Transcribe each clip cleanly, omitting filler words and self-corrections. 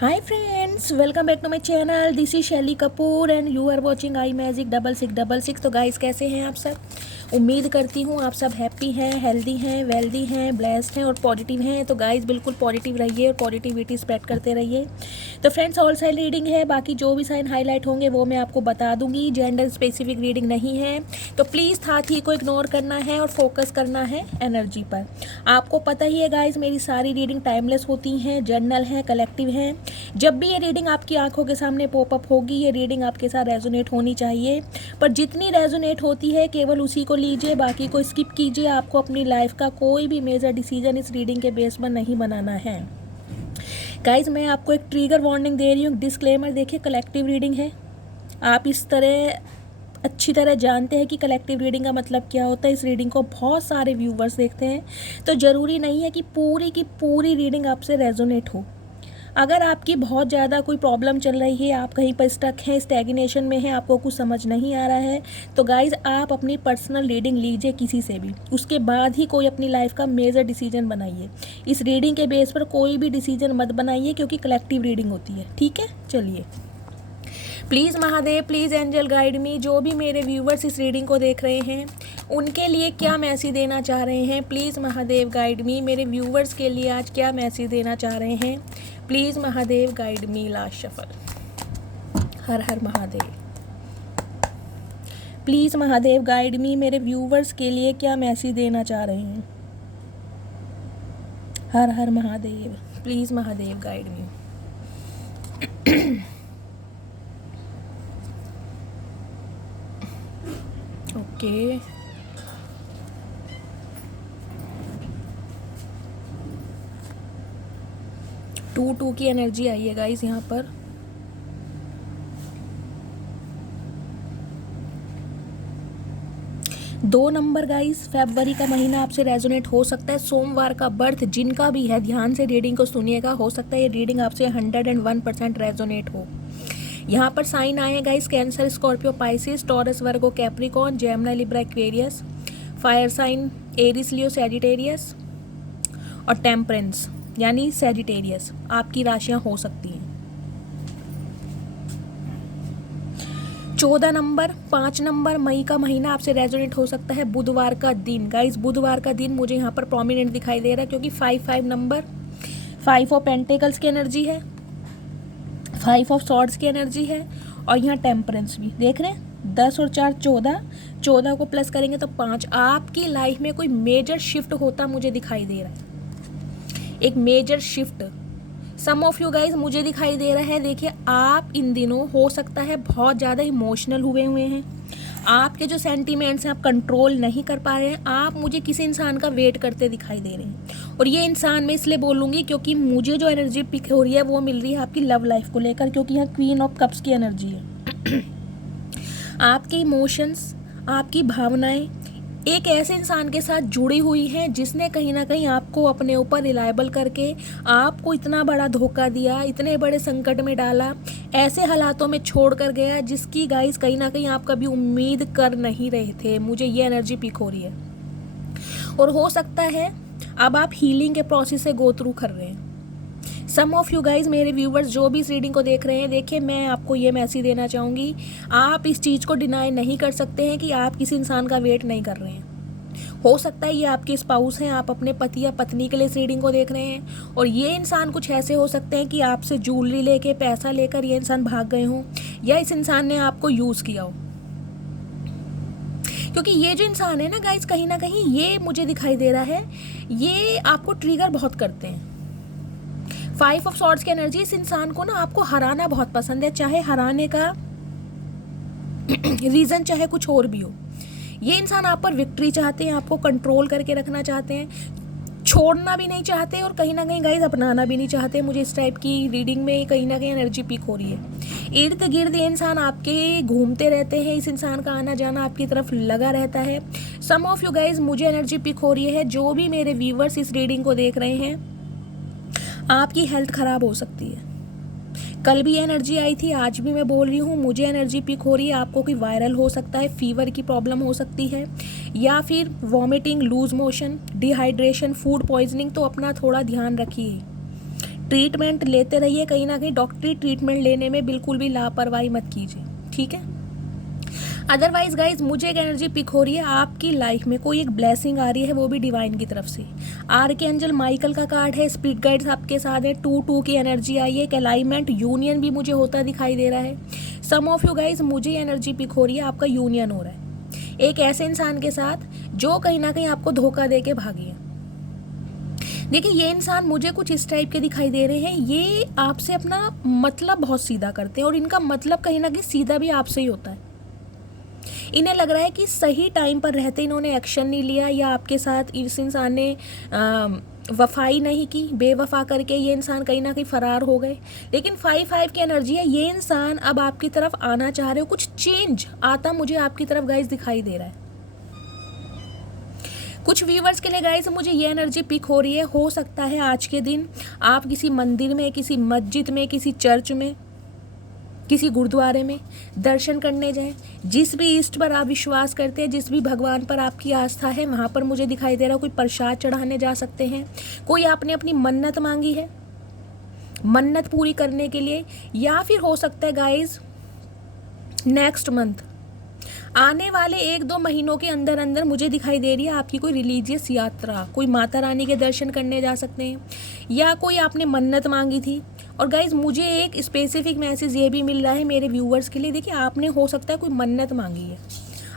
Hi friends, welcome back to my channel. This is Shaili Kapoor and you are watching I magic 6666। तो guys कैसे हैं आप सब? उम्मीद करती हूँ आप सब हैप्पी हैं, हेल्दी हैं, वेल्दी हैं, ब्लेस्ड हैं और पॉजिटिव हैं। तो गाइस बिल्कुल पॉजिटिव रहिए और पॉजिटिविटी स्प्रेड करते रहिए। तो फ्रेंड्स ऑल साइन रीडिंग है, बाकी जो भी साइन हाईलाइट होंगे वो मैं आपको बता दूंगी। जेंडर स्पेसिफिक रीडिंग नहीं है, तो प्लीज़ साथी को इग्नोर करना है और फोकस करना है एनर्जी पर। आपको पता ही है गाइस मेरी सारी रीडिंग टाइमलेस होती हैं, जनरल हैं, कलेक्टिव हैं। जब भी ये रीडिंग आपकी आंखों के सामने पॉपअप होगी, ये रीडिंग आपके साथ रेजोनेट होनी चाहिए, पर जितनी रेजोनेट होती है केवल उसी को लीजिए, बाकी को स्किप कीजिए। आपको अपनी लाइफ का कोई भी मेजर डिसीजन इस रीडिंग के बेस पर नहीं बनाना है। गाइज मैं आपको एक ट्रिगर वार्निंग दे रही हूँ, डिस्क्लेमर। देखिए कलेक्टिव रीडिंग है, आप इस तरह अच्छी तरह जानते हैं कि कलेक्टिव रीडिंग का मतलब क्या होता है। इस रीडिंग को बहुत सारे व्यूवर्स देखते हैं, तो ज़रूरी नहीं है कि पूरी की पूरी रीडिंग आपसे रेजोनेट हो। अगर आपकी बहुत ज़्यादा कोई प्रॉब्लम चल रही है, आप कहीं पर स्टक हैं, स्टैग्नेशन में हैं, आपको कुछ समझ नहीं आ रहा है, तो गाइज़ आप अपनी पर्सनल रीडिंग लीजिए किसी से भी, उसके बाद ही कोई अपनी लाइफ का मेजर डिसीजन बनाइए। इस रीडिंग के बेस पर कोई भी डिसीजन मत बनाइए, क्योंकि कलेक्टिव रीडिंग होती है। ठीक है, चलिए। Please Mahadev, please angel guide me. जो भी मेरे व्यूवर्स इस रीडिंग को देख रहे हैं उनके लिए क्या मैसेज देना चाह रहे हैं, प्लीज़ महादेव गाइड मी। मेरे व्यूवर्स के लिए आज क्या मैसेज देना चाह रहे हैं, please Mahadev guide me. Last shuffle. हर हर महादेव। प्लीज़ महादेव गाइड मी, मेरे व्यूवर्स के लिए क्या मैसेज देना चाह रहे हैं। हर हर Mahadev. Please Mahadev guide me. Okay, two की एनर्जी आई है गाइस यहाँ पर। दो नंबर गाइस, फरवरी का महीना आपसे रेजोनेट हो सकता है। सोमवार का बर्थ जिनका भी है, ध्यान से रीडिंग को सुनिएगा, हो सकता है ये रीडिंग आपसे 101% रेजोनेट हो। यहाँ पर साइन आए हैं guys, Cancer, Scorpio, Pisces, Taurus, Virgo, Capricorn, Gemini, Libra, Aquarius, fire sign Aries, Leo, Sagittarius और टेम्परेंस यानी सैजिटेरियस आपकी राशियाँ हो सकती हैं। 14 नंबर, 5 नंबर, मई का महीना आपसे रेजोनेट हो सकता है। बुधवार का दिन गाइस, बुधवार का दिन मुझे यहाँ पर प्रोमिनेंट दिखाई दे रहा है, क्योंकि 5 नंबर 5 ऑफ पेंटिकल्स की एनर्जी है, 5 ऑफ सॉर्ड्स की एनर्जी है, और यहाँ टेम्परेंस भी देख रहे हैं। 10 और 4 14, 14 को प्लस करेंगे तो 5। आपकी लाइफ में कोई मेजर शिफ्ट होता मुझे दिखाई दे रहा है, एक major shift. Some of you guys मुझे दिखाई दे रहा है। देखिए आप इन दिनों हो सकता है बहुत ज़्यादा इमोशनल हुए हैं, आपके जो सेंटीमेंट्स हैं आप कंट्रोल नहीं कर पा रहे हैं। आप मुझे किसी इंसान का वेट करते दिखाई दे रहे हैं, और ये इंसान मैं इसलिए बोलूँगी क्योंकि मुझे जो एनर्जी पिक हो रही है वो मिल रही है आपकी लव लाइफ को लेकर, क्योंकि यहाँ क्वीन ऑफ कप्स की एनर्जी है। आपके इमोशंस, आपकी भावनाएं एक ऐसे इंसान के साथ जुड़ी हुई हैं जिसने कहीं ना कहीं आपको अपने ऊपर रिलायबल करके आपको इतना बड़ा धोखा दिया, इतने बड़े संकट में डाला, ऐसे हालातों में छोड़ कर गया जिसकी गाइस कहीं ना कहीं आप कभी उम्मीद कर नहीं रहे थे। मुझे ये एनर्जी पिक हो रही है, और हो सकता है अब आप हीलिंग के प्रोसेस से गो थ्रू कर रहे हैं। सम ऑफ यू गाइज, मेरे व्यूवर्स जो भी इस रीडिंग को देख रहे हैं, देखिए मैं आपको ये मैसेज देना चाहूँगी, आप इस चीज़ को डिनाई नहीं कर सकते हैं कि आप किसी इंसान का वेट नहीं कर रहे हैं। हो सकता है ये आपके स्पाउस हैं, आप अपने पति या पत्नी के लिए इस रीडिंग को देख रहे हैं, और ये इंसान कुछ ऐसे हो सकते हैं कि आपसे ज्वेलरी लेके, पैसा लेकर ये इंसान भाग गए हों, या इस इंसान ने आपको यूज़ किया हो। क्योंकि ये जो इंसान है ना गाइज, कहीं ना कहीं ये मुझे दिखाई दे रहा है ये आपको ट्रिगर बहुत करते हैं। 5 ऑफ सॉर्ड्स की एनर्जी, इस इंसान को ना आपको हराना बहुत पसंद है, चाहे हराने का रीज़न चाहे कुछ और भी हो। ये इंसान आप पर विक्ट्री चाहते हैं, आपको कंट्रोल करके रखना चाहते हैं, छोड़ना भी नहीं चाहते, और कहीं ना कहीं गाइस अपनाना भी नहीं चाहते। मुझे इस टाइप की रीडिंग में कहीं ना कहीं एनर्जी पिक हो रही है। इर्द गिर्द ये इंसान आपके घूमते रहते हैं, इस इंसान का आना जाना आपकी तरफ लगा रहता है। सम ऑफ यू गाइज मुझे एनर्जी पिक हो रही है, जो भी मेरे व्यूवर्स इस रीडिंग को देख रहे हैं, आपकी हेल्थ ख़राब हो सकती है। कल भी एनर्जी आई थी, आज भी मैं बोल रही हूँ, मुझे एनर्जी पिक हो रही है। आपको कोई वायरल हो सकता है, फीवर की प्रॉब्लम हो सकती है, या फिर vomiting, loose motion, dehydration, food poisoning. तो अपना थोड़ा ध्यान रखिए, ट्रीटमेंट लेते रहिए, कहीं ना कहीं डॉक्टरी ट्रीटमेंट लेने में बिल्कुल भी लापरवाही मत कीजिए, ठीक है। अदरवाइज गाइज मुझे एक एनर्जी पिक हो रही है, आपकी लाइफ में कोई एक ब्लेसिंग आ रही है, वो भी डिवाइन की तरफ से। आर्कएंजल माइकल का कार्ड है, स्पिरिट गाइड्स आपके साथ है, 2-2 की एनर्जी आई है, एक अलाइनमेंट यूनियन भी मुझे होता दिखाई दे रहा है। सम ऑफ यू गाइज मुझे एनर्जी पिक हो रही है, आपका यूनियन हो रहा है एक ऐसे इंसान के साथ जो कहीं ना कहीं आपको धोखा दे के भागी है। देखिए ये इंसान मुझे कुछ इस टाइप के दिखाई दे रहे हैं, ये आपसे अपना मतलब बहुत सीधा करते हैं और इनका मतलब कहीं ना कहीं सीधा भी आपसे ही होता है। इन्हें लग रहा है कि सही टाइम पर रहते इन्होंने एक्शन नहीं लिया, या आपके साथ इस इंसान ने वफाई नहीं की, बेवफा करके ये इंसान कहीं ना कहीं फरार हो गए। लेकिन 5-5 की एनर्जी है, ये इंसान अब आपकी तरफ आना चाह रहे हो, कुछ चेंज आता मुझे आपकी तरफ गाइस दिखाई दे रहा है। कुछ व्यूवर्स के लिए गाइस मुझे ये एनर्जी पिक हो रही है, हो सकता है आज के दिन आप किसी मंदिर में, किसी मस्जिद में, किसी चर्च में, किसी गुरुद्वारे में दर्शन करने जाएं। जिस भी ईष्ट पर आप विश्वास करते हैं, जिस भी भगवान पर आपकी आस्था है, वहाँ पर मुझे दिखाई दे रहा है कोई प्रसाद चढ़ाने जा सकते हैं। कोई आपने अपनी मन्नत मांगी है, मन्नत पूरी करने के लिए, या फिर हो सकता है गाइज नेक्स्ट मंथ आने वाले 1-2 महीनों के अंदर अंदर मुझे दिखाई दे रही है आपकी कोई रिलीजियस यात्रा, कोई माता रानी के दर्शन करने जा सकते हैं, या कोई आपने मन्नत मांगी थी। और गाइज मुझे एक स्पेसिफिक मैसेज ये भी मिल रहा है मेरे व्यूअर्स के लिए, देखिए आपने हो सकता है कोई मन्नत मांगी है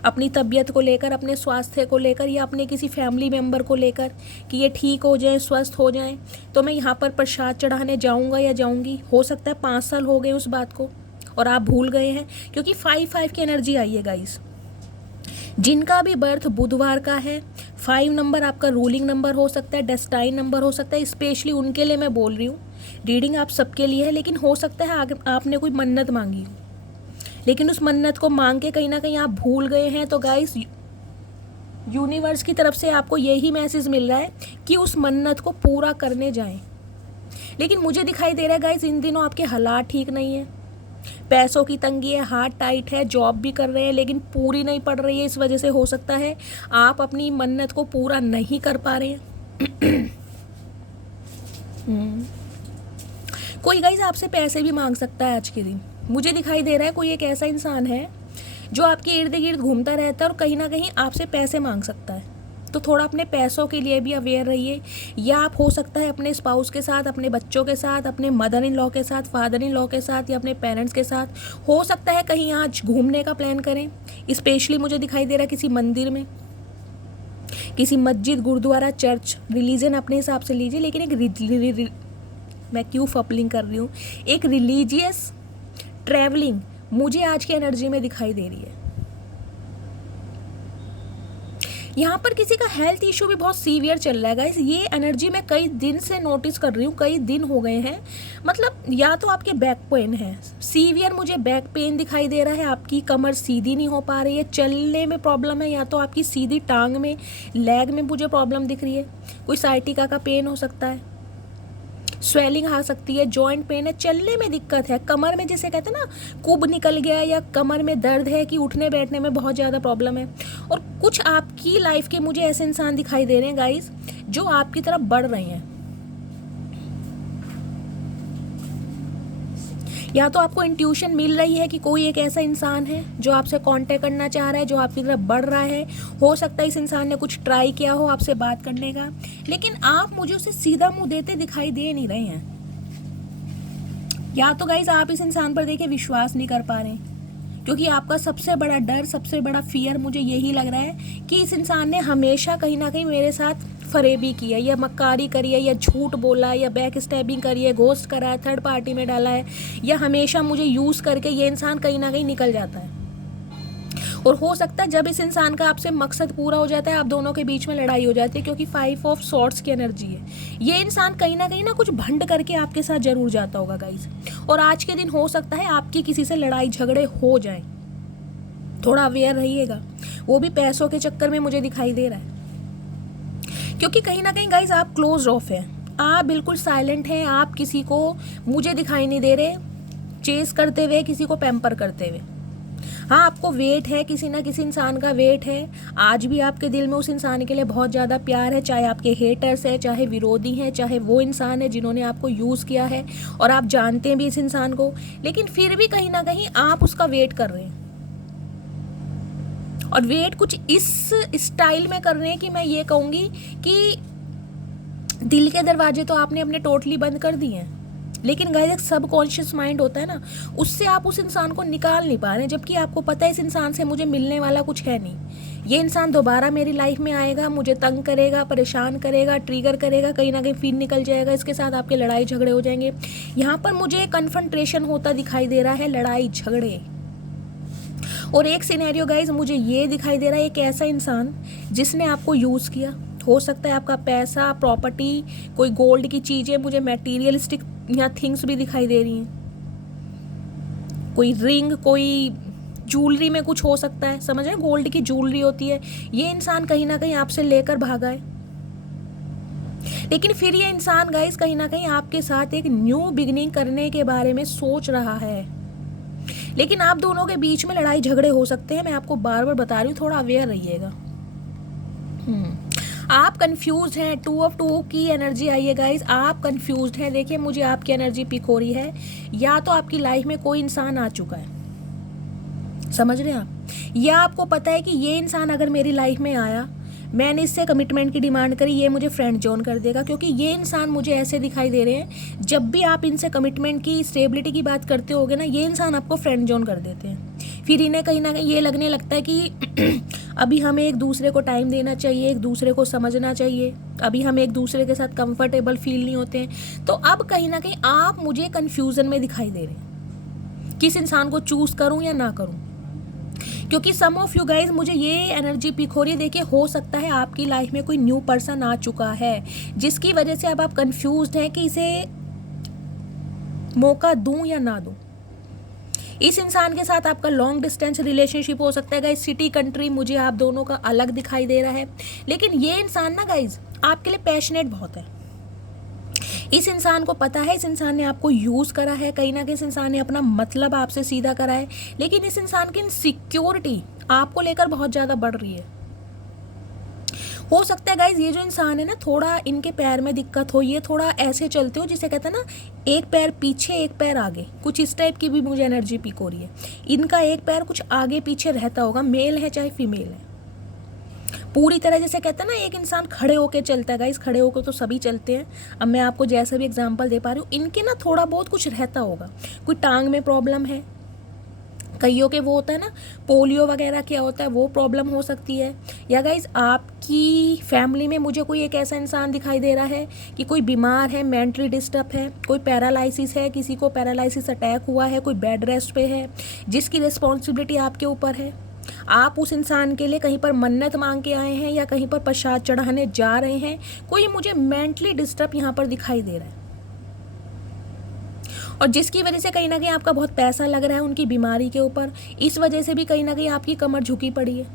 अपनी तबीयत को लेकर, अपने स्वास्थ्य को लेकर, या अपने किसी फैमिली मेम्बर को लेकर कि ये ठीक हो जाए, स्वस्थ हो जाए, तो मैं यहाँ पर प्रसाद चढ़ाने जाऊँगा या जाऊँगी। हो सकता है 5 साल हो गए उस बात को और आप भूल गए हैं, क्योंकि 5-5 की एनर्जी आई है गाइस। जिनका भी बर्थ बुधवार का है, 5 नंबर आपका रूलिंग नंबर हो सकता है, डेस्टाइन नंबर हो सकता है, स्पेशली उनके लिए मैं बोल रही हूँ। रीडिंग आप सबके लिए है, लेकिन हो सकता है आपने कोई मन्नत मांगी हो, लेकिन उस मन्नत को मांग के कहीं ना कहीं आप भूल गए हैं। तो गाइस यूनिवर्स की तरफ से आपको यही मैसेज मिल रहा है कि उस मन्नत को पूरा करने जाएं। लेकिन मुझे दिखाई दे रहा है गाइस इन दिनों आपके हालात ठीक नहीं है, पैसों की तंगी है, हाथ टाइट है, जॉब भी कर रहे हैं लेकिन पूरी नहीं पड़ रही है, इस वजह से हो सकता है आप अपनी मन्नत को पूरा नहीं कर पा रहे हैं। कोई गाइस आपसे पैसे भी मांग सकता है आज के दिन, मुझे दिखाई दे रहा है कोई एक ऐसा इंसान है जो आपके इर्द गिर्द घूमता रहता है और कहीं ना कहीं आपसे पैसे मांग सकता है। तो थोड़ा अपने पैसों के लिए भी अवेयर रहिए, या आप हो सकता है अपने स्पाउस के साथ, अपने बच्चों के साथ, अपने मदर इन लॉ के साथ, फादर इन लॉ के साथ, या अपने पेरेंट्स के साथ हो सकता है कहीं आज घूमने का प्लान करें। स्पेशली मुझे दिखाई दे रहा है किसी मंदिर में, किसी मस्जिद, गुरुद्वारा, चर्च, रिलीजन अपने हिसाब से लीजिए, लेकिन एक मैं क्यों फपलिंग कर रही हूँ, एक रिलीजियस ट्रैवलिंग मुझे आज की एनर्जी में दिखाई दे रही है। यहाँ पर किसी का हेल्थ इशू भी बहुत सीवियर चल रहा है गाइस, ये एनर्जी मैं कई दिन से नोटिस कर रही हूँ, कई दिन हो गए हैं। मतलब या तो आपके बैक पेन है, सीवियर मुझे बैक पेन दिखाई दे रहा है, आपकी कमर सीधी नहीं हो पा रही है, चलने में प्रॉब्लम है, या तो आपकी सीधी टांग में, लेग में मुझे प्रॉब्लम दिख रही है, कोई साइटिका का पेन हो सकता है, स्वेलिंग आ सकती है, जॉइंट पेन है, चलने में दिक्कत है, कमर में जिसे कहते हैं ना कुब निकल गया, या कमर में दर्द है कि उठने बैठने में बहुत ज़्यादा प्रॉब्लम है। और कुछ आपकी लाइफ के मुझे ऐसे इंसान दिखाई दे रहे हैं गाइस जो आपकी तरफ बढ़ रहे हैं, या तो आपको इंट्यूशन मिल रही है कि कोई एक ऐसा इंसान है जो आपसे कांटेक्ट करना चाह रहा है, जो आपकी तरफ बढ़ रहा है। हो सकता है इस इंसान ने कुछ ट्राई किया हो आपसे बात करने का, लेकिन आप मुझे उसे सीधा मुंह देते दिखाई दे नहीं रहे हैं, या तो गाइज आप इस इंसान पर देखे विश्वास नहीं कर पा रहे, क्योंकि आपका सबसे बड़ा डर, सबसे बड़ा फियर मुझे यही लग रहा है कि इस इंसान ने हमेशा कहीं ना कहीं मेरे साथ फरेबी की है, या मक्कारी करी है, या झूठ बोला है, या बैक स्टैबिंग करी है, घोस्ट करा है, थर्ड पार्टी में डाला है, या हमेशा मुझे यूज़ करके ये इंसान कहीं ना कहीं निकल जाता है। और हो सकता है जब इस इंसान का आपसे मकसद पूरा हो जाता है, आप दोनों के बीच में लड़ाई हो जाती है, क्योंकि 5 ऑफ सॉर्ड्स की एनर्जी है। ये इंसान कहीं ना कुछ भंड करके आपके साथ जरूर जाता होगा गाइस, और आज के दिन हो सकता है आपकी किसी से लड़ाई झगड़े हो जाए, थोड़ा अवेयर रहिएगा। वो भी पैसों के चक्कर में मुझे दिखाई दे रहा है, क्योंकि कहीं ना कहीं गाइस आप क्लोज ऑफ हैं, आप बिल्कुल साइलेंट हैं, आप किसी को मुझे दिखाई नहीं दे रहे चेस करते हुए, किसी को पैम्पर करते हुए। हाँ, आपको वेट है, किसी ना किसी इंसान का वेट है। आज भी आपके दिल में उस इंसान के लिए बहुत ज़्यादा प्यार है, चाहे आपके हेटर्स है, चाहे विरोधी हैं, चाहे वो इंसान है जिन्होंने आपको यूज़ किया है और आप जानते हैं भी इस इंसान को, लेकिन फिर भी कहीं ना कहीं आप उसका वेट कर रहे हैं। और वेट कुछ इस स्टाइल में कर रहे हैं कि मैं ये कहूँगी कि दिल के दरवाजे तो आपने अपने टोटली बंद कर दिए हैं, लेकिन गाइस एक सबकॉन्शियस माइंड होता है ना, उससे आप उस इंसान को निकाल नहीं पा रहे हैं। जबकि आपको पता है इस इंसान से मुझे मिलने वाला कुछ है नहीं, ये इंसान दोबारा मेरी लाइफ में आएगा, मुझे तंग करेगा, परेशान करेगा, ट्रिगर करेगा, कहीं ना कहीं फिर निकल जाएगा, इसके साथ आपके लड़ाई झगड़े हो जाएंगे। यहाँ पर मुझे कन्फ्रंट्रेशन होता दिखाई दे रहा है, लड़ाई झगड़े। और एक सिनेरियो गाइज मुझे ये दिखाई दे रहा है, एक ऐसा इंसान जिसने आपको यूज़ किया, हो सकता है आपका पैसा, प्रॉपर्टी, कोई गोल्ड की चीज़ें, मुझे मटेरियलिस्टिक यहाँ थिंग्स भी दिखाई दे रही हैं, कोई रिंग, कोई ज्वेलरी में कुछ हो सकता है, समझ रहे हैं, गोल्ड की ज्वेलरी होती है, ये इंसान कहीं ना कहीं आपसे लेकर भागा है। लेकिन फिर ये इंसान गाइस कहीं ना कहीं आपके साथ एक न्यू बिगिनिंग करने के बारे में सोच रहा है, लेकिन आप दोनों के बीच में लड़ाई झगड़े हो सकते हैं। मैं आपको बार बार बता रही हूँ, थोड़ा अवेयर रहिएगा। आप कंफ्यूज हैं, 2 ऑफ 2 की एनर्जी आई है गाइज, आप कंफ्यूज हैं। देखिए मुझे आपकी एनर्जी पिक हो रही है, या तो आपकी लाइफ में कोई इंसान आ चुका है, समझ रहे हैं आप, या आपको पता है कि ये इंसान अगर मेरी लाइफ में आया, मैंने इससे कमिटमेंट की डिमांड करी, ये मुझे फ्रेंड जोन कर देगा। क्योंकि ये इंसान मुझे ऐसे दिखाई दे रहे हैं, जब भी आप इनसे कमिटमेंट की, स्टेबिलिटी की बात करते होगे ना, ये इंसान आपको फ्रेंड जोन कर देते हैं। फिर इन्हें कहीं ना कहीं ये लगने लगता है कि अभी हमें एक दूसरे को टाइम देना चाहिए, एक दूसरे को समझना चाहिए, अभी हम एक दूसरे के साथ कंफर्टेबल फील नहीं होते हैं। तो अब कहीं ना कहीं आप मुझे कन्फ्यूज़न में दिखाई दे रहे हैं, किस इंसान को चूज़ करूँ या ना करूँ। क्योंकि सम ऑफ यू गाइज मुझे ये एनर्जी पिक हो रही है। देखिए हो सकता है आपकी लाइफ में कोई न्यू पर्सन आ चुका है, जिसकी वजह से अब आप कंफ्यूज्ड हैं कि इसे मौका दूं या ना दूं। इस इंसान के साथ आपका लॉन्ग डिस्टेंस रिलेशनशिप हो सकता है गाइज, सिटी कंट्री मुझे आप दोनों का अलग दिखाई दे रहा है। लेकिन ये इंसान ना गाइज आपके लिए पैशनेट बहुत है। इस इंसान को पता है, इस इंसान ने आपको यूज़ करा है, कहीं ना कहीं इस इंसान ने अपना मतलब आपसे सीधा करा है। लेकिन इस इंसान की इनसिक्योरिटी आपको लेकर बहुत ज़्यादा बढ़ रही है। हो सकता है गाइज ये जो इंसान है ना, थोड़ा इनके पैर में दिक्कत हो, ये थोड़ा ऐसे चलते हो जिसे कहते हैं ना, एक पैर पीछे एक पैर आगे, कुछ इस टाइप की भी मुझे एनर्जी पिक हो रही है। इनका एक पैर कुछ आगे पीछे रहता होगा, मेल है चाहे फीमेल है। पूरी तरह जैसे कहते हैं ना, एक इंसान खड़े होके चलता है गाइस, खड़े होकर तो सभी चलते हैं। अब मैं आपको जैसा भी एग्जांपल दे पा रही हूँ, इनके ना थोड़ा बहुत कुछ रहता होगा, कोई टांग में प्रॉब्लम है, कईयों के वो होता है ना पोलियो वगैरह क्या होता है, वो प्रॉब्लम हो सकती है। या गाइज आपकी फैमिली में मुझे कोई एक ऐसा इंसान दिखाई दे रहा है कि कोई बीमार है, मेंटली डिस्टर्ब है, कोई पैरालिसिस है, किसी को पैरालिसिस अटैक हुआ है, कोई बेड रेस्ट पे है, जिसकी रिस्पॉन्सिबिलिटी आपके ऊपर है। आप उस इंसान के लिए कहीं पर मन्नत मांग के आए हैं या कहीं पर प्रसाद चढ़ाने जा रहे हैं। कोई मुझे मेंटली डिस्टर्ब यहाँ पर दिखाई दे रहा है, और जिसकी वजह से कहीं ना कहीं आपका बहुत पैसा लग रहा है उनकी बीमारी के ऊपर। इस वजह से भी कहीं ना कहीं आपकी कमर झुकी पड़ी है।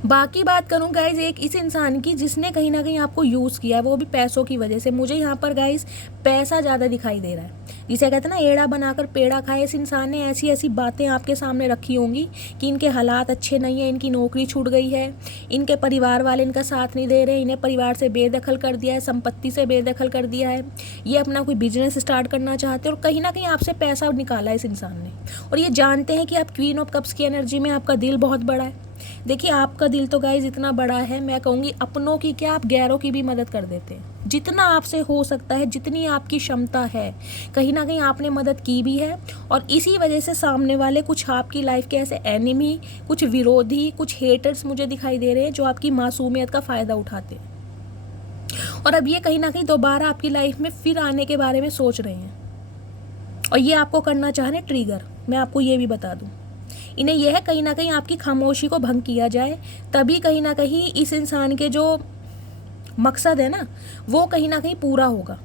बाकी बात करूँ गाइज एक इस इंसान की जिसने कहीं ना कहीं आपको यूज़ किया है, वो भी पैसों की वजह से। मुझे यहाँ पर गाइज पैसा ज़्यादा दिखाई दे रहा है, जिसे कहते हैं ना एड़ा बनाकर पेड़ा खाए। इस इंसान ने ऐसी ऐसी बातें आपके सामने रखी होंगी कि इनके हालात अच्छे नहीं है, इनकी नौकरी छूट गई है, इनके परिवार वाले इनका साथ नहीं दे रहे, इन्हें परिवार से बेदखल कर दिया है, संपत्ति से बेदखल कर दिया है, ये अपना कोई बिजनेस स्टार्ट करना चाहते हैं और कहीं ना कहीं आपसे पैसा निकाला है इस इंसान ने। और ये जानते हैं कि आप क्वीन ऑफ कप्स की एनर्जी में, आपका दिल बहुत बड़ा है। देखिए आपका दिल तो गाइज इतना बड़ा है, मैं कहूँगी अपनों की क्या, आप गैरों की भी मदद कर देते हैं। जितना आपसे हो सकता है, जितनी आपकी क्षमता है, कहीं ना कहीं आपने मदद की भी है। और इसी वजह से सामने वाले कुछ आपकी लाइफ के ऐसे एनिमी, कुछ विरोधी, कुछ हेटर्स मुझे दिखाई दे रहे हैं जो आपकी मासूमियत का फ़ायदा उठाते हैं। और अब ये कहीं ना कहीं दोबारा आपकी लाइफ में फिर आने के बारे में सोच रहे हैं, और ये आपको करना चाह रहे हैं ट्रिगर। मैं आपको ये भी बता दूँ, इन्हें यह है कहीं ना कहीं आपकी खामोशी को भंग किया जाए, तभी कहीं ना कहीं इस इंसान के जो मकसद है ना, वो कहीं ना कहीं पूरा होगा।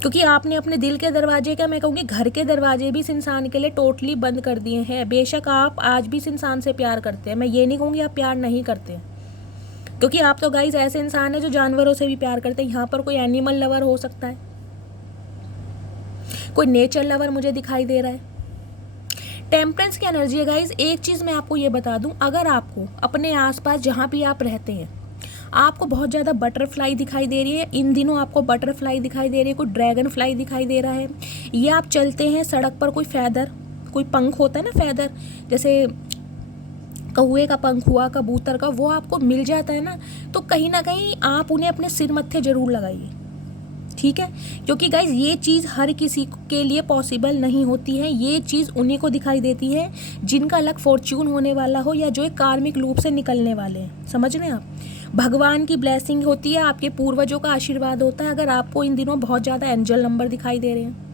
क्योंकि आपने अपने दिल के दरवाजे, क्या मैं कहूँगी घर के दरवाजे भी इस इंसान के लिए टोटली बंद कर दिए हैं। बेशक आप आज भी इस इंसान से प्यार करते हैं, मैं ये नहीं कहूँगी आप प्यार नहीं करते हैं, क्योंकि आप तो गाइस ऐसे इंसान है जो जानवरों से भी प्यार करते हैं। यहाँ पर कोई एनिमल लवर हो सकता है, कोई नेचर लवर मुझे दिखाई दे रहा है। टेम्परेंस की एनर्जी है गाइज। एक चीज़ मैं आपको ये बता दूं, अगर आपको अपने आसपास जहाँ भी आप रहते हैं आपको बहुत ज़्यादा बटरफ्लाई दिखाई दे रही है, इन दिनों आपको बटरफ्लाई दिखाई दे रही है, कोई ड्रैगन फ्लाई दिखाई दे रहा है, या आप चलते हैं सड़क पर कोई फैदर, कोई पंख होता है ना फैदर, जैसे कौवे का पंख हुआ, कबूतर का, वो आपको मिल जाता है ना, तो कहीं ना कहीं आप उन्हें अपने सिर मत्थे ज़रूर लगाइए, ठीक है। क्योंकि गाइज ये चीज़ हर किसी के लिए पॉसिबल नहीं होती है। ये चीज़ उन्हीं को दिखाई देती है जिनका अलग फॉर्च्यून होने वाला हो या जो एक कार्मिक लूप से निकलने वाले हैं। समझ रहे हैं आप। भगवान की ब्लेसिंग होती है, आपके पूर्वजों का आशीर्वाद होता है। अगर आपको इन दिनों बहुत ज़्यादा एंजल नंबर दिखाई दे रहे हैं,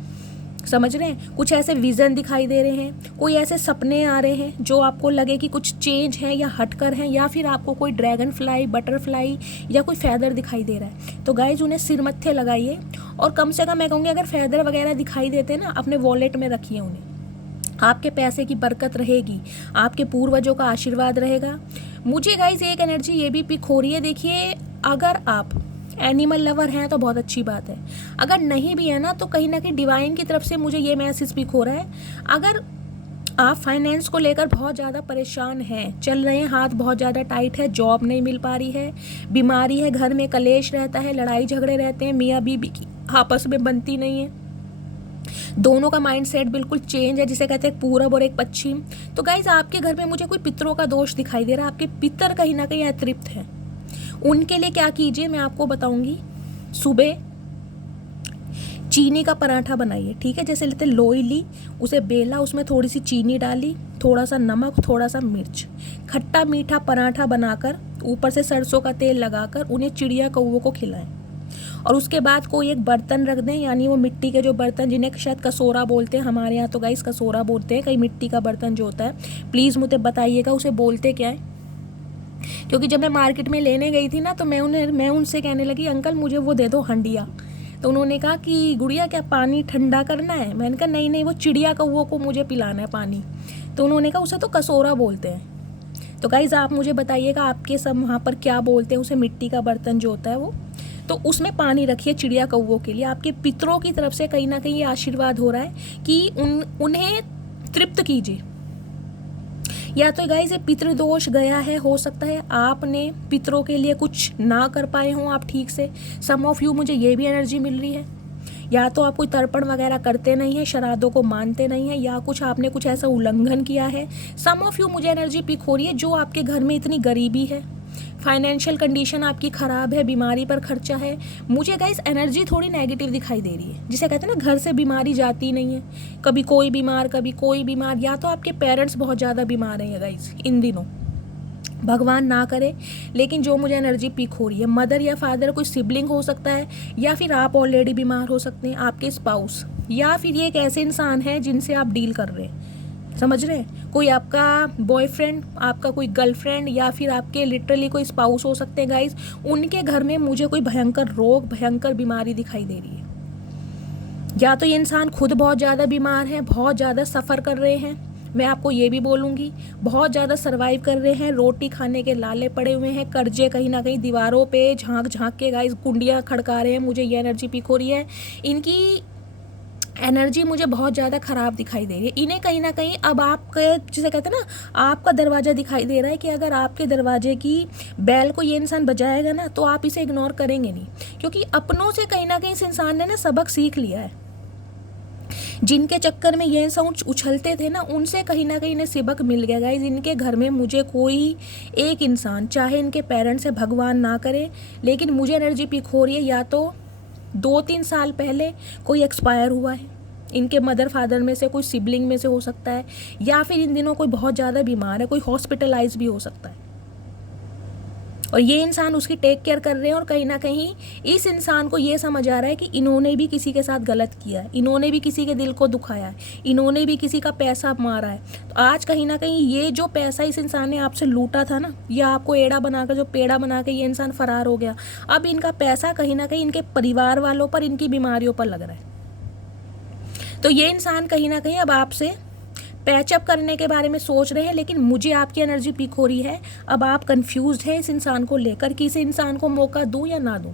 समझ रहे हैं, कुछ ऐसे विज़न दिखाई दे रहे हैं, कोई ऐसे सपने आ रहे हैं जो आपको लगे कि कुछ चेंज है या हटकर हैं, या फिर आपको कोई ड्रैगन फ्लाई, बटरफ्लाई या कोई फैदर दिखाई दे रहा है, तो गाइज उन्हें सिर मत्थे लगाइए। और कम से कम मैं कहूँगी अगर फैदर वगैरह दिखाई देते ना, अपने वॉलेट में रखिए उन्हें। आपके पैसे की बरकत रहेगी, आपके पूर्वजों का आशीर्वाद रहेगा। मुझे गाइज एक एनर्जी ये भी पिक हो रही है। देखिए, अगर आप एनिमल लवर हैं तो बहुत अच्छी बात है, अगर नहीं भी है ना तो कहीं ना कहीं डिवाइन की तरफ से मुझे ये मैसेज पिक हो रहा है। अगर आप फाइनेंस को लेकर बहुत ज़्यादा परेशान हैं, चल रहे हैं, हाथ बहुत ज़्यादा टाइट है, जॉब नहीं मिल पा रही है, बीमारी है, घर में कलेश रहता है, लड़ाई झगड़े रहते हैं, मियाँ बीबी की आपस में बनती नहीं है, दोनों का माइंडसेट बिल्कुल चेंज है, जिसे कहते हैं पूरब और एक पश्चिम, तो गाइज आपके घर में मुझे कोई पितरों का दोष दिखाई दे रहा है। आपके पितर कहीं ना कहीं अतृप्त हैं। उनके लिए क्या कीजिए मैं आपको बताऊंगी। सुबह चीनी का पराठा बनाइए, ठीक है। जैसे लेते लोई ली, उसे बेला, उसमें थोड़ी सी चीनी डाली, थोड़ा सा नमक, थोड़ा सा मिर्च, खट्टा मीठा पराठा बनाकर ऊपर से सरसों का तेल लगाकर उन्हें चिड़िया कौवों को खिलाएं। और उसके बाद कोई एक बर्तन रख दें, यानी वो मिट्टी के जो बर्तन जिन्हें शायद कसोरा बोलते हैं, हमारे यहाँ तो गाइस कसोरा बोलते हैं, कहीं मिट्टी का बर्तन जो होता है, प्लीज़ मुझे बताइएगा उसे बोलते क्या है। क्योंकि जब मैं मार्केट में लेने गई थी ना, तो मैं उनसे कहने लगी, अंकल मुझे वो दे दो हंडिया। तो उन्होंने कहा कि गुड़िया क्या पानी ठंडा करना है? मैंने कहा नहीं नहीं, वो चिड़िया कौवों को मुझे पिलाना है पानी। तो उन्होंने कहा उसे तो कसोरा बोलते हैं। तो गाइज़ आप मुझे बताइएगा आपके सब वहाँ पर क्या बोलते हैं उसे, मिट्टी का बर्तन जो होता है वो। तो उसमें पानी रखिए चिड़िया कौवों के लिए। आपके पितरों की तरफ से कहीं ना कहीं ये आशीर्वाद हो रहा है कि उन्हें तृप्त कीजिए। या तो गाइस ये पितृदोष गया है, हो सकता है आपने पितरों के लिए कुछ ना कर पाए हों आप ठीक से। सम ऑफ यू, मुझे ये भी एनर्जी मिल रही है। या तो आप कोई तर्पण वगैरह करते नहीं हैं, श्राद्धों को मानते नहीं हैं, या कुछ आपने कुछ ऐसा उल्लंघन किया है। सम ऑफ यू मुझे एनर्जी पिक हो रही है, जो आपके घर में इतनी गरीबी है, फाइनेंशियल कंडीशन आपकी ख़राब है, बीमारी पर खर्चा है। मुझे गाइस एनर्जी थोड़ी नेगेटिव दिखाई दे रही है, जिसे कहते हैं ना घर से बीमारी जाती नहीं है, कभी कोई बीमार कभी कोई बीमार। या तो आपके पेरेंट्स बहुत ज़्यादा बीमार हैं गाइस इन दिनों, भगवान ना करे। लेकिन जो मुझे एनर्जी पिक हो रही है, मदर या फादर कोई सिबलिंग हो सकता है, या फिर आप ऑलरेडी बीमार हो सकते हैं, आपके स्पाउस, या फिर ये एक ऐसे इंसान है जिनसे आप डील कर रहे हैं। समझ रहे हैं, कोई आपका बॉयफ्रेंड, आपका कोई गर्लफ्रेंड, या फिर आपके लिटरली कोई स्पाउस हो सकते हैं गाइज। उनके घर में मुझे कोई भयंकर रोग, भयंकर बीमारी दिखाई दे रही है। या तो ये इंसान खुद बहुत ज़्यादा बीमार है, बहुत ज़्यादा सफ़र कर रहे हैं, मैं आपको ये भी बोलूँगी, बहुत ज़्यादा सर्वाइव कर रहे हैं, रोटी खाने के लाले पड़े हुए हैं, कर्जे कहीं ना कहीं दीवारों पे झांक झांक के गाइस कुंडियाँ खड़का रहे हैं। मुझे ये एनर्जी पिक हो रही है। इनकी एनर्जी मुझे बहुत ज़्यादा ख़राब दिखाई दे रही है। इन्हें कहीं ना कहीं अब आपके, जिसे कहते हैं ना, आपका दरवाज़ा दिखाई दे रहा है कि अगर आपके दरवाजे की बैल को ये इंसान बजाएगा ना, तो आप इसे इग्नोर करेंगे नहीं, क्योंकि अपनों से कहीं ना कहीं इस इंसान ने ना सबक सीख लिया है। जिनके चक्कर में ये इंसान उछलते थे ना, उनसे कहीं ना कहीं इन्हें सबक मिल गया गाइज। इनके घर में मुझे कोई एक इंसान, चाहे इनके पेरेंट्स से, भगवान ना करे, लेकिन मुझे एनर्जी पिक हो रही है, या तो 2-3 साल पहले कोई एक्सपायर हुआ है, इनके मदर फादर में से कोई सिबलिंग में से हो सकता है, या फिर इन दिनों कोई बहुत ज़्यादा बीमार है, कोई हॉस्पिटलाइज भी हो सकता है, और ये इंसान उसकी टेक केयर कर रहे हैं। और कहीं ना कहीं इस इंसान को ये समझ आ रहा है कि इन्होंने भी किसी के साथ गलत किया है, इन्होंने भी किसी के दिल को दुखाया है, इन्होंने भी किसी का पैसा मारा है। तो आज कहीं ना कहीं ये जो पैसा इस इंसान ने आपसे लूटा था ना, या आपको एड़ा बनाकर, जो पेड़ा बना के ये इंसान फरार हो गया, अब इनका पैसा कहीं ना कहीं इनके परिवार वालों पर, इनकी बीमारियों पर लग रहा है। तो ये इंसान कहीं ना कहीं अब आपसे पैचअप करने के बारे में सोच रहे हैं, लेकिन मुझे आपकी एनर्जी पिक हो रही है, अब आप कंफ्यूज्ड हैं इस इंसान को लेकर कि इस इंसान को मौका दूं या ना दूं।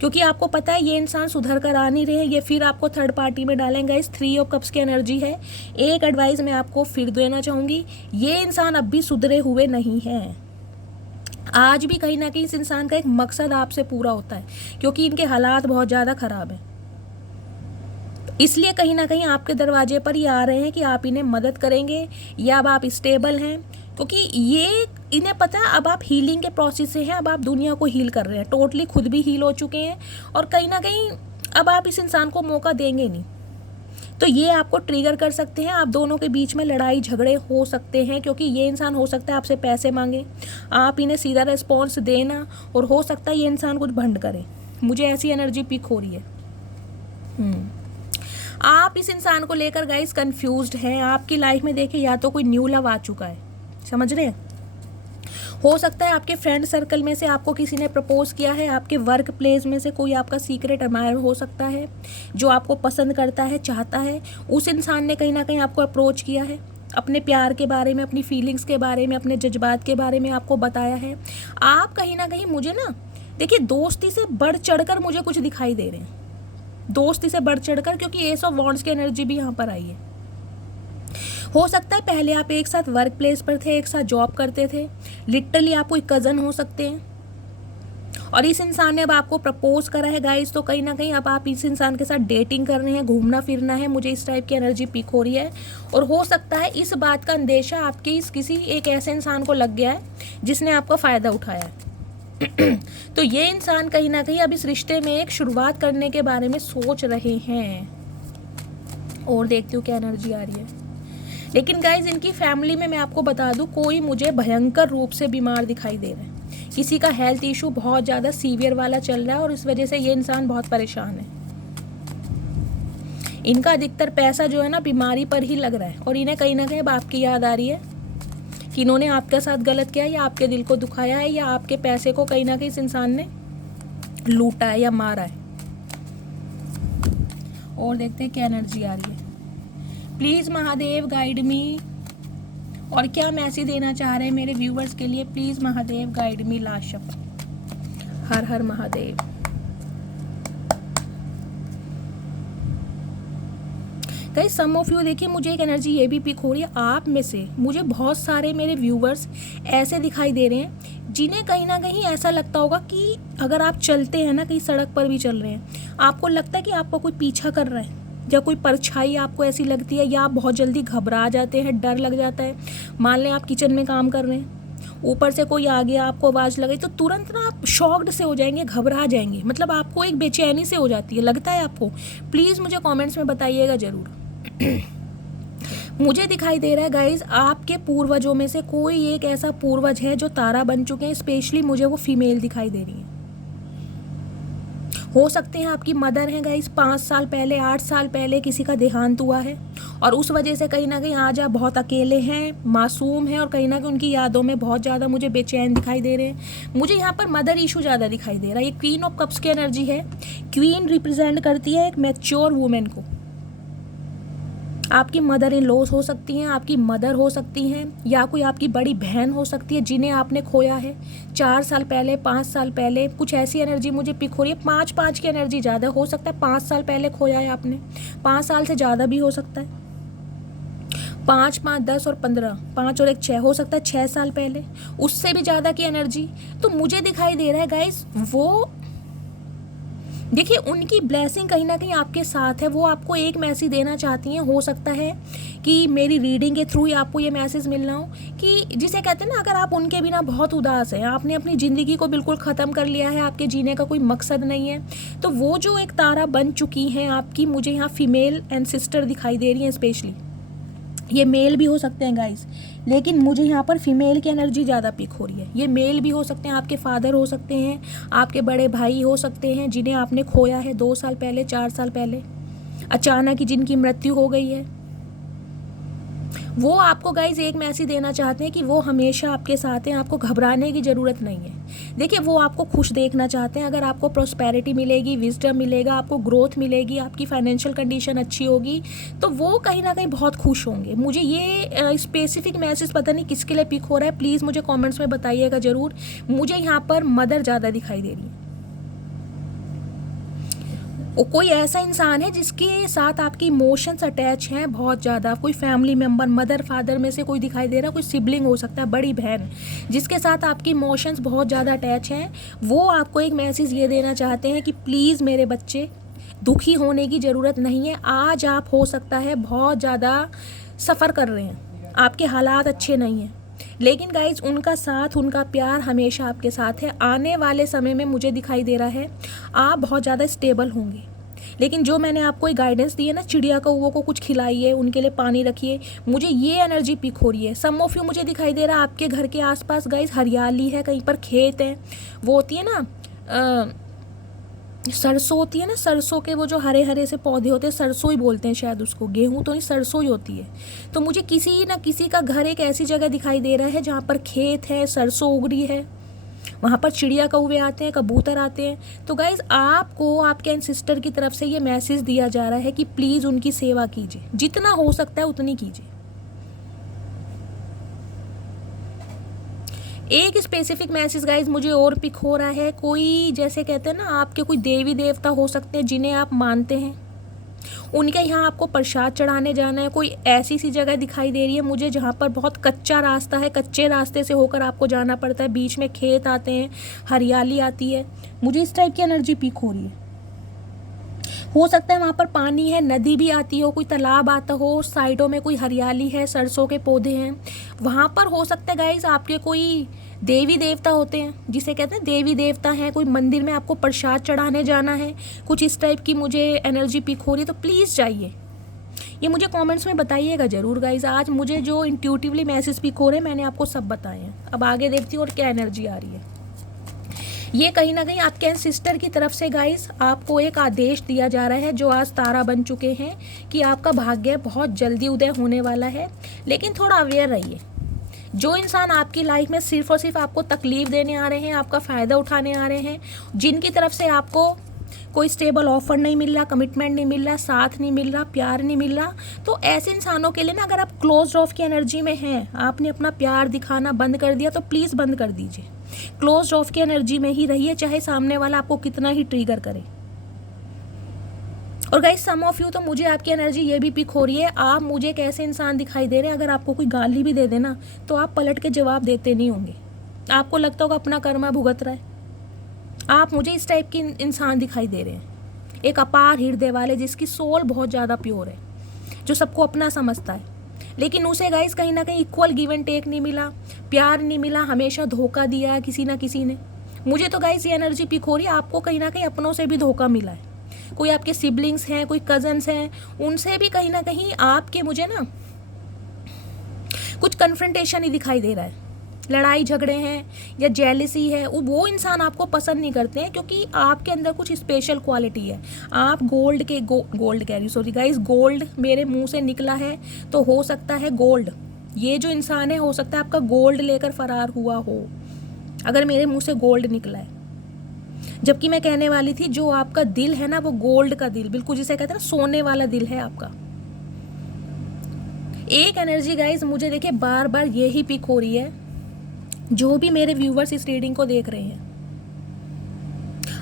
क्योंकि आपको पता है ये इंसान सुधर कर आ नहीं रहे हैं, ये फिर आपको थर्ड पार्टी में डालेंगे। इस 3 ऑफ कप्स की एनर्जी है। एक एडवाइस मैं आपको फिर देना चाहूँगी, ये इंसान अब भी सुधरे हुए नहीं हैं। आज भी कहीं ना कहीं इस इंसान का एक मकसद आपसे पूरा होता है, क्योंकि इनके हालात बहुत ज़्यादा ख़राब हैं। इसलिए कहीं ना कहीं आपके दरवाजे पर ये आ रहे हैं कि आप इन्हें मदद करेंगे, या अब आप स्टेबल हैं, क्योंकि ये इन्हें पता है अब आप हीलिंग के प्रोसेस से हैं। अब आप दुनिया को हील कर रहे हैं, टोटली खुद भी हील हो चुके हैं, और कहीं ना कहीं अब आप इस इंसान को मौका देंगे नहीं। तो ये आपको ट्रिगर कर सकते हैं, आप दोनों के बीच में लड़ाई झगड़े हो सकते हैं, क्योंकि ये इंसान हो सकता है आपसे पैसे मांगे, आप इन्हें सीधा रिस्पॉन्स देना, और हो सकता है ये इंसान कुछ भंड करे। मुझे ऐसी एनर्जी पिक हो रही है। आप इस इंसान को लेकर गाइस कंफ्यूज्ड हैं। आपकी लाइफ में देखिए या तो कोई न्यू लव आ चुका है, समझ रहे हैं, हो सकता है आपके फ्रेंड सर्कल में से आपको किसी ने प्रपोज किया है, आपके वर्क प्लेस में से कोई आपका सीक्रेट एडमायर हो सकता है जो आपको पसंद करता है, चाहता है। उस इंसान ने कहीं ना कहीं आपको अप्रोच किया है, अपने प्यार के बारे में, अपनी फीलिंग्स के बारे में, अपने जज्बात के बारे में आपको बताया है। आप कहीं ना कहीं, मुझे ना देखिए दोस्ती से बढ़ चढ़कर मुझे कुछ दिखाई दे रहे हैं, दोस्ती से बढ़ चढ़कर, क्योंकि एस ऑफ वॉन्ड्स की एनर्जी भी यहाँ पर आई है। हो सकता है पहले आप एक साथ वर्क प्लेस पर थे, एक साथ जॉब करते थे, लिटरली आप कोई कज़न हो सकते हैं, और इस इंसान ने अब आपको प्रपोज करा है गाइस। तो कहीं ना कहीं अब आप इस इंसान के साथ डेटिंग कर रहे हैं, घूमना फिरना है, मुझे इस टाइप की एनर्जी पिक हो रही है। और हो सकता है इस बात का अंदेशा आपके इस किसी एक ऐसे इंसान को लग गया है जिसने आपका फ़ायदा उठाया है। तो ये इंसान कहीं ना कहीं अब इस रिश्ते में एक शुरुआत करने के बारे में सोच रहे हैं। और देखती हूँ क्या एनर्जी आ रही है। लेकिन गाइज इनकी फैमिली में मैं आपको बता दूँ, कोई मुझे भयंकर रूप से बीमार दिखाई दे रहा है। किसी का हेल्थ इशू बहुत ज़्यादा सीवियर वाला चल रहा है, और इस वजह से ये इंसान बहुत परेशान है। इनका अधिकतर पैसा जो है ना बीमारी पर ही लग रहा है, और इन्हें कहीं ना कहीं अब आपकी याद आ रही है कि इन्होंने आपके साथ गलत किया, या आपके दिल को दुखाया है, या आपके पैसे को कहीं ना कहीं इस इंसान ने लूटा है या मारा है। और देखते हैं क्या एनर्जी आ रही है। प्लीज़ महादेव गाइड मी, और क्या मैसेज देना चाह रहे हैं मेरे व्यूवर्स के लिए। Please Mahadev guide me last शब्द। हर हर Mahadev. Guys some of you, देखिए मुझे एक एनर्जी ये भी पिक हो रही है, आप में से मुझे बहुत सारे मेरे व्यूवर्स ऐसे दिखाई दे रहे हैं जिन्हें कहीं ना कहीं ऐसा लगता होगा कि अगर आप चलते हैं ना, कहीं सड़क पर भी चल रहे हैं, आपको लगता है कि आपको कोई पीछा कर रहा है, या कोई परछाई आपको ऐसी लगती है, या आप बहुत जल्दी घबरा जाते हैं, डर लग जाता है। मान लें आप किचन में काम कर रहे हैं, ऊपर से कोई आ गया, आपको आवाज़ लगी, तो तुरंत ना आप शॉक्ड से हो जाएंगे, घबरा जाएंगे, मतलब आपको एक बेचैनी से हो जाती है, लगता है आपको। प्लीज़ मुझे कमेंट्स में बताइएगा ज़रूर। मुझे दिखाई दे रहा है गाइज आपके पूर्वजों में से कोई एक ऐसा पूर्वज है जो तारा बन चुके हैं। स्पेशली मुझे वो फीमेल दिखाई दे रही है। हो सकते हैं आपकी मदर हैं गाइस, 5 साल पहले, 8 साल पहले किसी का देहांत हुआ है, और उस वजह से कहीं ना कहीं आज आप बहुत अकेले हैं, मासूम हैं, और कहीं ना कहीं उनकी यादों में बहुत ज़्यादा मुझे बेचैन दिखाई दे रहे हैं। मुझे यहाँ पर मदर इशू ज़्यादा दिखाई दे रहा है। ये क्वीन ऑफ कप्स की एनर्जी है। क्वीन रिप्रेजेंट करती है एक मैच्योर वुमेन को। आपकी मदर इन लॉज हो सकती हैं, आपकी मदर हो सकती हैं, या कोई आपकी बड़ी बहन हो सकती है जिन्हें आपने खोया है 4 साल पहले, 5 साल पहले। कुछ ऐसी एनर्जी मुझे पिक हो रही है। 5 की एनर्जी ज़्यादा हो सकता है। 5 साल पहले खोया है आपने, 5 साल से ज़्यादा भी हो सकता है। 5, 5, 10 और 15, 5 और 1 6 हो सकता है, 6 साल पहले, उससे भी ज़्यादा की एनर्जी। तो मुझे दिखाई दे रहा है गाइस, वो देखिए उनकी ब्लेसिंग कहीं ना कहीं आपके साथ है। वो आपको एक मैसेज देना चाहती हैं। हो सकता है कि मेरी रीडिंग के थ्रू ही आपको ये मैसेज मिलना हो कि जिसे कहते हैं ना, अगर आप उनके बिना बहुत उदास हैं, आपने अपनी ज़िंदगी को बिल्कुल ख़त्म कर लिया है, आपके जीने का कोई मकसद नहीं है, तो वो जो एक तारा बन चुकी हैं आपकी, मुझे यहाँ फीमेल एंड सिस्टर दिखाई दे रही हैं। स्पेशली ये मेल भी हो सकते हैं गाइस, लेकिन मुझे यहाँ पर फीमेल की एनर्जी ज़्यादा पिक हो रही है। ये मेल भी हो सकते हैं, आपके फादर हो सकते हैं, आपके बड़े भाई हो सकते हैं जिन्हें आपने खोया है 2 साल पहले, 4 साल पहले, अचानक ही जिनकी मृत्यु हो गई है। वो आपको गाइज एक मैसेज देना चाहते हैं कि वो हमेशा आपके साथ हैं, आपको घबराने की ज़रूरत नहीं है। देखिए वो आपको खुश देखना चाहते हैं। अगर आपको प्रॉस्पेरिटी मिलेगी, विजडम मिलेगा, आपको ग्रोथ मिलेगी, आपकी फाइनेंशियल कंडीशन अच्छी होगी, तो वो कहीं ना कहीं बहुत खुश होंगे। मुझे ये स्पेसिफिक मैसेज पता नहीं किसके लिए पिक हो रहा है, प्लीज़ मुझे कमेंट्स में बताइएगा ज़रूर। मुझे यहाँ पर मदर ज़्यादा दिखाई दे रही है। वो कोई ऐसा इंसान है जिसके साथ आपकी इमोशंस अटैच हैं बहुत ज़्यादा, कोई फैमिली मेम्बर, मदर फादर में से कोई दिखाई दे रहा है, कोई सिबलिंग हो सकता है, बड़ी बहन, जिसके साथ आपकी इमोशंस बहुत ज़्यादा अटैच हैं। वो आपको एक मैसेज ये देना चाहते हैं कि प्लीज़ मेरे बच्चे, दुखी होने की ज़रूरत नहीं है। आज आप हो सकता है बहुत ज़्यादा सफ़र कर रहे हैं, आपके हालात अच्छे नहीं हैं, लेकिन गाइज उनका साथ, उनका प्यार हमेशा आपके साथ है। आने वाले समय में मुझे दिखाई दे रहा है आप बहुत ज़्यादा स्टेबल होंगे। लेकिन जो मैंने आपको एक गाइडेंस दी है ना, चिड़िया कौवों को कुछ खिलाइए, उनके लिए पानी रखिए, मुझे ये एनर्जी पिक हो रही है। सम ऑफ यू मुझे दिखाई दे रहा है आपके घर के आसपास गाइज हरियाली है, कहीं पर खेत है, वो होती है ना सरसों होती है ना, सरसों के वो जो हरे हरे से पौधे होते हैं, सरसों ही बोलते हैं शायद उसको, गेहूं तो नहीं, सरसों ही होती है। तो मुझे किसी ना किसी का घर एक ऐसी जगह दिखाई दे रहा है जहाँ पर खेत है, सरसों उग रही है, वहाँ पर चिड़िया कौवे आते हैं, कबूतर आते हैं। तो गाइज़ आपको आपके एंसेस्टर की तरफ से ये मैसेज दिया जा रहा है कि प्लीज़ उनकी सेवा कीजिए, जितना हो सकता है उतनी कीजिए। एक स्पेसिफिक मैसेज गाइज मुझे और पिक हो रहा है, कोई जैसे कहते हैं ना, आपके कोई देवी देवता हो सकते हैं जिन्हें आप मानते हैं, उनके यहाँ आपको प्रसाद चढ़ाने जाना है। कोई ऐसी सी जगह दिखाई दे रही है मुझे जहाँ पर बहुत कच्चा रास्ता है, कच्चे रास्ते से होकर आपको जाना पड़ता है, बीच में खेत आते हैं, हरियाली आती है, मुझे इस टाइप की एनर्जी पिक हो रही है। हो सकता है वहाँ पर पानी है, नदी भी आती हो, कोई तालाब आता हो, साइडों में कोई हरियाली है, सरसों के पौधे हैं, वहाँ पर हो सकता है गाइज आपके कोई देवी देवता होते हैं, जिसे कहते हैं देवी देवता हैं, कोई मंदिर में आपको प्रसाद चढ़ाने जाना है, कुछ इस टाइप की मुझे एनर्जी पिक हो रही है। तो प्लीज़ जाइए, ये मुझे कमेंट्स में बताइएगा ज़रूर गाइज। आज मुझे जो इंट्यूटिवली मैसेज पिक हो रहे हैं मैंने आपको सब बताए हैं। अब आगे देखती हूँ और क्या एनर्जी आ रही है। ये कहीं ना कहीं आपके एंसेस्टर की तरफ से गाइस आपको एक आदेश दिया जा रहा है, जो आज तारा बन चुके हैं, कि आपका भाग्य बहुत जल्दी उदय होने वाला है। लेकिन थोड़ा अवेयर रहिए। जो इंसान आपकी लाइफ में सिर्फ और सिर्फ आपको तकलीफ देने आ रहे हैं, आपका फ़ायदा उठाने आ रहे हैं, जिनकी तरफ से आपको कोई स्टेबल ऑफर नहीं मिल रहा, कमिटमेंट नहीं मिल रहा, साथ नहीं मिल रहा, प्यार नहीं मिल रहा, तो ऐसे इंसानों के लिए ना, अगर आप क्लोज ऑफ की एनर्जी में हैं, आपने अपना प्यार दिखाना बंद कर दिया, तो प्लीज़ बंद कर दीजिए। क्लोज ऑफ की एनर्जी में ही रहिए, चाहे सामने वाला आपको कितना ही ट्रिगर करे। और गाइस सम ऑफ यू, तो मुझे आपकी एनर्जी ये भी पिक हो रही है, आप मुझे एक ऐसे इंसान दिखाई दे रहे हैं, अगर आपको कोई गाली भी दे देना तो आप पलट के जवाब देते नहीं होंगे, आपको लगता होगा अपना कर्मा भुगत रहा है। आप मुझे इस टाइप के इंसान दिखाई दे रहे हैं, एक अपार हृदय वाले, जिसकी सोल बहुत ज़्यादा प्योर है, जो सबको अपना समझता है, लेकिन उसे गाइस कहीं ना कहीं इक्वल गिव एंड टेक नहीं मिला, प्यार नहीं मिला, हमेशा धोखा दिया है किसी ना किसी ने। मुझे तो गाइस ये एनर्जी पिक हो रही है, आपको कहीं ना कहीं अपनों से भी धोखा मिला है, कोई आपके सिबलिंग्स हैं, कोई कजन्स हैं, उनसे भी कहीं ना कहीं आपके मुझे ना कुछ कन्फ्रंटेशन ही दिखाई दे रहा है, लड़ाई झगड़े हैं या जेलिसी है। वो इंसान आपको पसंद नहीं करते हैं, क्योंकि आपके अंदर कुछ स्पेशल क्वालिटी है। आप गोल्ड कह रही, सॉरी गाइस, गोल्ड मेरे मुंह से निकला है, तो हो सकता है गोल्ड, ये जो इंसान है हो सकता है आपका गोल्ड लेकर फरार हुआ हो, अगर मेरे मुंह से गोल्ड निकला है। जबकि मैं कहने वाली थी, जो आपका दिल है ना, वो गोल्ड का दिल, बिल्कुल जिसे कहते हैं ना, सोने वाला दिल है आपका। एक एनर्जी गाइस मुझे देखिए बार बार यही पिक हो रही है, जो भी मेरे व्यूवर्स इस रीडिंग को देख रहे हैं,